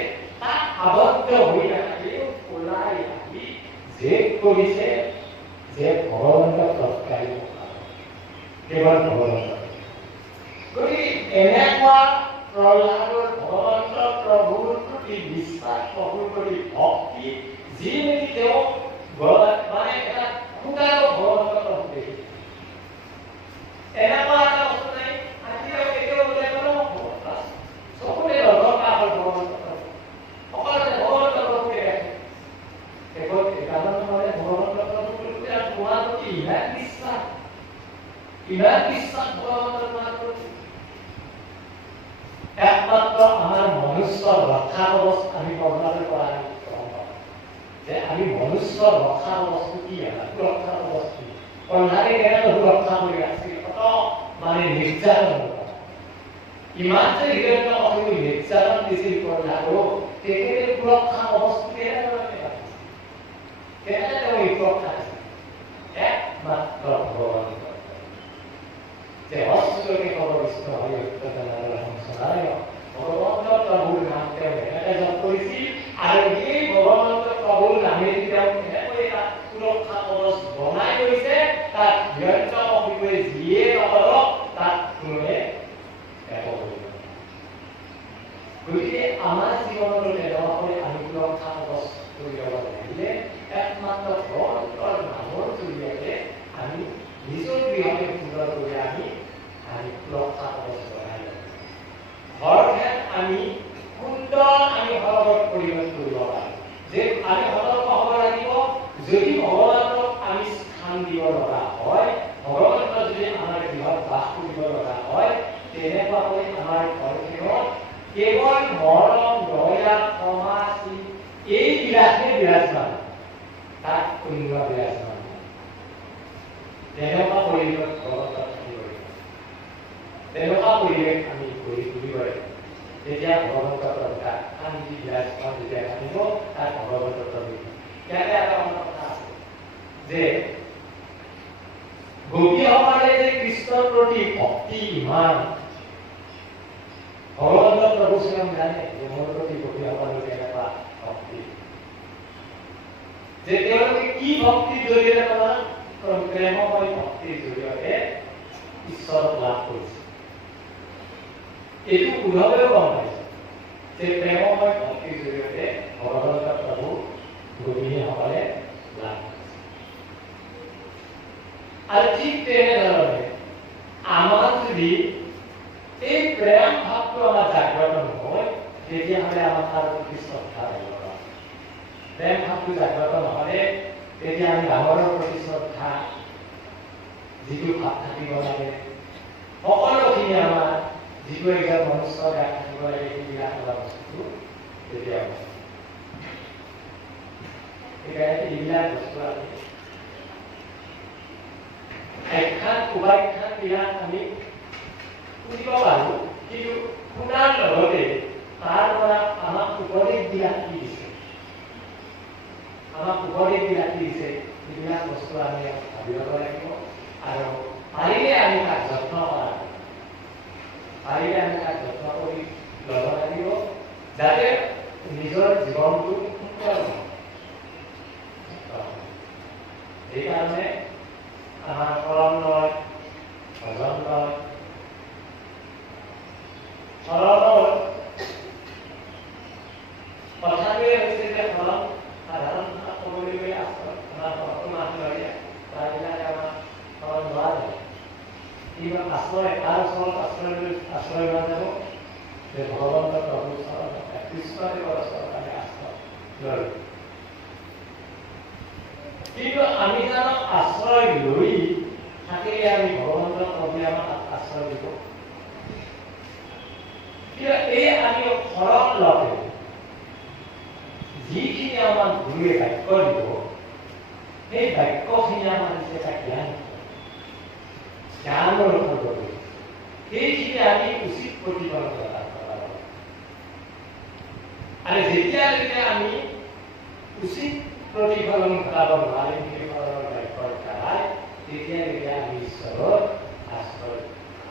তাত আবদ্ধ হৈ নাথাকিলেও ওলাই আহি জেদ কৰিছে যে ভগৱন্ত প্ৰত্যায়ী কেৱল ভগৱন্ত। গতিকে এনেকুৱা প্ৰহ্লাদৰ ভগৱন্ত প্ৰভুৰ প্ৰতি বিশ্বাস, প্ৰভুৰ প্ৰতি ভক্তি, যি নেকি তেওঁ মানে এটা সুদাৰ ভগৱন্ত প্ৰভু দেখি এনেকুৱা এটা বস্তু নাই। আজি কেতিয়াও বোলে চকুৰে দৰকাৰ হ'ল ভগৱন্ত প্ৰভু, সকলোতে ভগৱন্ত প্ৰভুকে ৰাখে। কেৱল একাজন নহ'লে ভগৱন্ত প্ৰভু তোমাৰ প্ৰতি ইমান বিশ্বাস, ইমান বিশ্বাস ভগৱন্ত তোমাৰ প্ৰতি। একমাত্ৰ আমাৰ মনুষ্যৰ ৰক্ষা অৱস্থা আমি প্ৰহ্লাদৰ পৰা যে আমি মনুষ্যৰ ৰক্ষা অৱস্থা কি, আমাৰ সুৰক্ষা অৱস্থা প্ৰহ্লাদে কেনেকৈ সুৰক্ষা কৰি ৰাখিছিল, কত মানে নিৰ্যাতন ইমান যে হিৰণ্যকশিপুৰ নিৰ্যাতন দিছিল প্ৰহ্লাদক, তেখেতে সুৰক্ষা অৱস্থা কেনেকৈ ৰাখিছিল, কেনেকৈ তেওঁ এই সুৰক্ষা দিছিল? একমাত্ৰ ভগৱান যে অস্তুকে সৰ্ববিষ্ট হৈ ভগৱন্ত প্ৰভুৰ নাম তেওঁ এনেকৈ জপ কৰিছিল আৰু এই ভগৱন্ত প্ৰভুৰ নামেদি তেওঁ এনেকৈ এটা সুৰক্ষা কৱচ বনাই গৈছে, তাত হিৰণ্যকশিপুৰে যিয়ে নকৰক তাত কোনোৱে একো কৰিব নোৱাৰে। গতিকে আমাৰ জীৱনত এনেকৈ আমি সুৰক্ষা কৱচ কৰি ল'ব লাগিলে একমাত্ৰ ভগৱন্তৰ নামৰ জৰিয়তে আমি নিজৰ গৃহতে সুন্দৰ কৰি আমি সুৰক্ষা কৱচ বনাই ল'ব। ঘৰখন আমি সুন্দৰ আমি সৰগত পৰিৱেশ কৰিব পাৰোঁ যে আমি সতৰ্ক হ'ব লাগিব। যদি ভগৱানক আমি স্থান দিব লগা হয়, ভগৱন্ত যদি আমাৰ গৃহত বাস কৰিব লগা হয়, তেনেকুৱাকৈ আমাৰ ঘৰখনত কেৱল মৰম, দয়া, ক্ষমা, এইবিলাকে বিৰাজমান, তাত কোনোবা বিৰাজমান নাই। তেনেকুৱা পৰিৱেশ ভগৱন্ত থাকিব লাগিব। তেনেকুৱা পৰিৱেশ আমি কৰি তুলিব লাগিব। তেতিয়া ভগৱন্ত তাত শান্তি বিৰাজমান যেতিয়া থাকিব, তাত ভগৱন্ত প্ৰভু। ইয়াতে এটা কথা আছে যে গোপীসকলে যে কৃষ্ণৰ প্ৰতি ভক্তি ইমান, ভগৱন্ত প্ৰভু স্বয়ং জানে যে মোৰ প্ৰতি গোপীসকলৰ কেনেকুৱা ভক্তি, যে তেওঁলোকে কি ভক্তিৰ জৰিয়তে প্ৰদান প্ৰেমময় ভক্তিৰ জৰিয়তে ঈশ্বৰক লাভ কৰিছে। এইটো উদ্ধৱেও গম পাইছে যে প্ৰেমময় ভক্তিৰ জৰিয়তে ভগৱন্ত প্ৰভু গোপিনীসকলে লাভ কৰিছে। আৰু ঠিক তেনেধৰণে আমাৰ যদি এই প্ৰেম ভাৱটো আমাৰ জাগ্ৰত নহয় তেতিয়াহ'লে আমাৰ তাৰ প্ৰতি শ্ৰদ্ধা থাকিব লাগিব। প্ৰেম ভাৱটো জাগ্ৰত নহ'লে তেতিয়া আমি ডাঙৰৰ প্ৰতি শ্ৰদ্ধা যিটো ভাৱ থাকিব লাগে সকলোখিনি আমাৰ যিটো এজন মনুষ্য গাত থাকিব লাগে সেইবিলাক হোৱা বস্তুটো তেতিয়া সেইকাৰণে এইবিলাক বস্তু আমি একখান উপাখ্যান বিলাক আমি শুনিব পাৰোঁ, কিন্তু শুনাৰ লগতে তাৰ পৰা আমাক উপদেশ বিলাক কি দিছে, আমাক উপদেশ বিলাক কি দিছে এইবিলাক বস্তু আমি ভাবি ল'ব লাগিব। আৰু পাৰিলে আমি তাক যত্ন কৰা, পাৰিলে আমি তাক যত্ন কৰি ল'ব লাগিব যাতে নিজৰ জীৱনটো সুন্দৰ হয়। সেইকাৰণে আমাৰ কলম লয়, ভজন লয়, সৰণৰ কথাটোৱে হৈছে যে কলম সাধাৰণ ক'বলৈ গ'লে আমাৰ বৰ্তমান লয় প্ৰায়বিলাকে আমাৰ কলম লোৱা যায়। কিবা আশ্ৰয় তাৰ ওচৰত আশ্ৰয় লোৱা যাব যে ভগৱন্ত প্ৰভুৰ ওচৰত কৃষ্ণদেৱৰ ওচৰত আমি আশ্ৰয় লৈ, কিন্তু আমি জানো আশ্ৰয় লৈ থাকিলে আমি ভগৱন্ত প্ৰভুৱে আমাক আশ্ৰয় দিব। কিন্তু এই আমি শৰণ লওঁতে যিখিনি আমাক গুৰুৱে বাক্য দিব সেই বাক্যখিনি আমাৰ হৈছে এটা জ্ঞানৰ ওপৰত সেইখিনি আমি উচিত প্ৰতিপালন কৰা। আৰু যেতিয়ালৈকে আমি উচিত প্ৰতিফলন ঘটাব নোৱাৰিম সেইসকলৰ বাক্যৰ দ্বাৰাই তেতিয়ালৈকে আমি ঈশ্বৰৰ আশ্ৰয়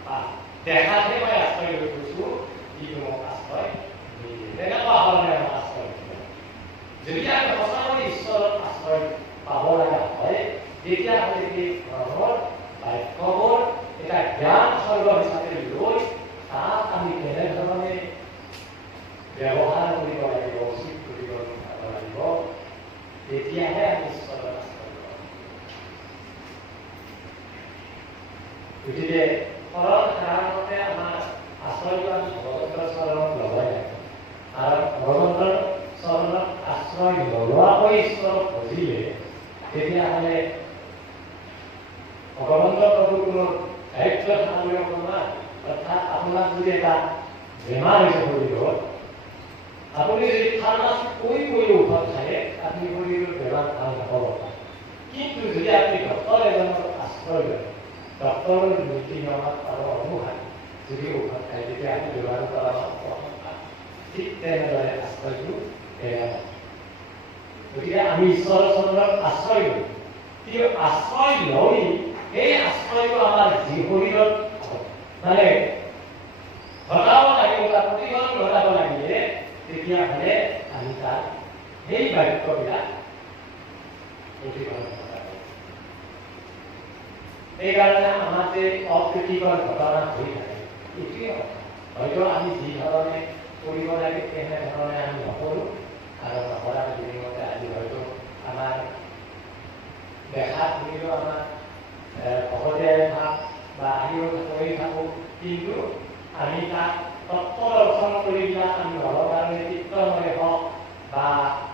পাম। দেখাতহে মই আশ্ৰয় লৈ গৈছোঁ কিন্তু মোক আশ্ৰয় নিদিয়ে, তেনেকুৱা ধৰণে আমাক আশ্ৰয় দিয়ে। যদি আমি সঁচাকৈ ঈশ্বৰৰ আশ্ৰয় পাব লগা হয় তেতিয়াহ'লে সেই ধৰ্মৰ বাক্যবোৰ এটা জ্ঞান স্বৰ্গ হিচাপে লৈ তাক আমি কেনেধৰণে ব্যৱহাৰ কৰিব লাগিব, উচিত প্ৰতিফলন ঘটাব লাগিব, তেতিয়াহে আমি ঈশ্বৰৰ আশ্ৰয় পাম। গতিকে শৰণ সাধাৰণতে আমাৰ আশ্ৰয়টো আমি ভগৱন্তৰ চৰণত ল'বই লাগে। আৰু ভগৱন্তৰ চৰণত আশ্ৰয় নোলোৱাকৈ ঈশ্বৰক বুজিলে তেতিয়াহ'লে ভগৱন্ত প্ৰভু কোনো দায়িত্ব থাকিব নোৱাৰে। অৰ্থাৎ আপোনাক যদি এটা বেমাৰ হৈছে শৰীৰত, আপুনি যদি ফাৰ্মাচীত কৈ ঔষধ খায় আপুনি শৰীৰৰ বেমাৰ ভাল নহ'ব পাৰে। কিন্তু যদি আপুনি ডক্তৰ এজনৰ আশ্ৰয় লয়, ডক্তৰৰ নীতি নিয়মত আৰু অনুসাৰে যদি ঔষধ খায় তেতিয়া আপুনি বেমাৰৰ পৰা ঠিক তেনেদৰে আশ্ৰয়টো এৰা। গতিকে আমি ঈশ্বৰৰ চৰণত আশ্ৰয় লওঁ, কিন্তু আশ্ৰয় লৈ সেই আশ্ৰয়টো আমাৰ যি শৰীৰত মানে ঘটাব লাগিব বা প্ৰতিফলন ঘটাব লাগিলে তেতিয়াহ'লে আমি তাক সেই বাক্যবিলাক প্ৰতিফলন ঘটাব। সেইকাৰণে আমাৰ যে অপ্ৰীতিকৰ ঘটনা হৈ থাকে এইটোৱে কথা। হয়তো আমি যি ধৰণে কৰিব লাগে তেনেধৰণে আমি নকৰোঁ আৰু নকৰাৰ বিনিময়তে আজি হয়তো আমাৰ দেখাত শুনিলেও আমাৰ ভকতীয়াই ভাৱ বা আহিও কৰি থাকোঁ, কিন্তু আমি তাক তত্ত্ব দৰ্শন কৰি পেলাই আমি ঘৰৰ কাৰণে কীৰ্তনৰে হওক বা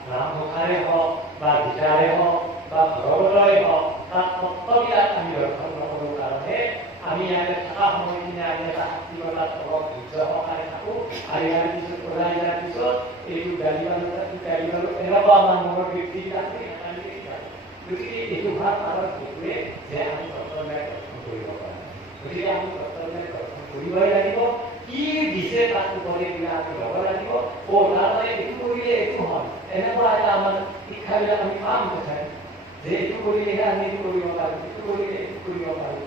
নামঘোষাৰে হওক বা গীতাৰে হওক বা ভাগৱতৰে হওক তাত তত্ত্ববিলাক আমি দৰ্শন নকৰোঁ কাৰণে আমি ইয়াতে থকা সময়খিনি আমি এটা শাক্তিগতাত অলপ ধৈৰ্য সহকাৰে থাকোঁ আৰু ইয়াৰ পিছত ওলাই যোৱাৰ পিছত এইটো গালি মানুহ গালি মানুহ এনেকুৱা আমাৰ মনৰ ব্যক্তিবিলাক গতিকে এইটো ভাৱ আমাৰ সেইটোৱে যে আমি তত্ত্ববিলাক দৰ্শন কৰিব পাৰোঁ। গতিকে আমি তত্ত্ববিলাক দৰ্শন কৰিবই লাগিব। কি দিছে তাক উপদেশবিলাক আমি ল'ব লাগিব। তাৰমানে এইটো কৰিলে এইটো হয় এনেকুৱা এটা আমাৰ শিক্ষাবিলাক আমি পাম কথাই যে এইটো কৰিলেহে আমি এইটো কৰিব পাৰোঁ, এইটো কৰিলে এইটো কৰিব পাৰোঁ।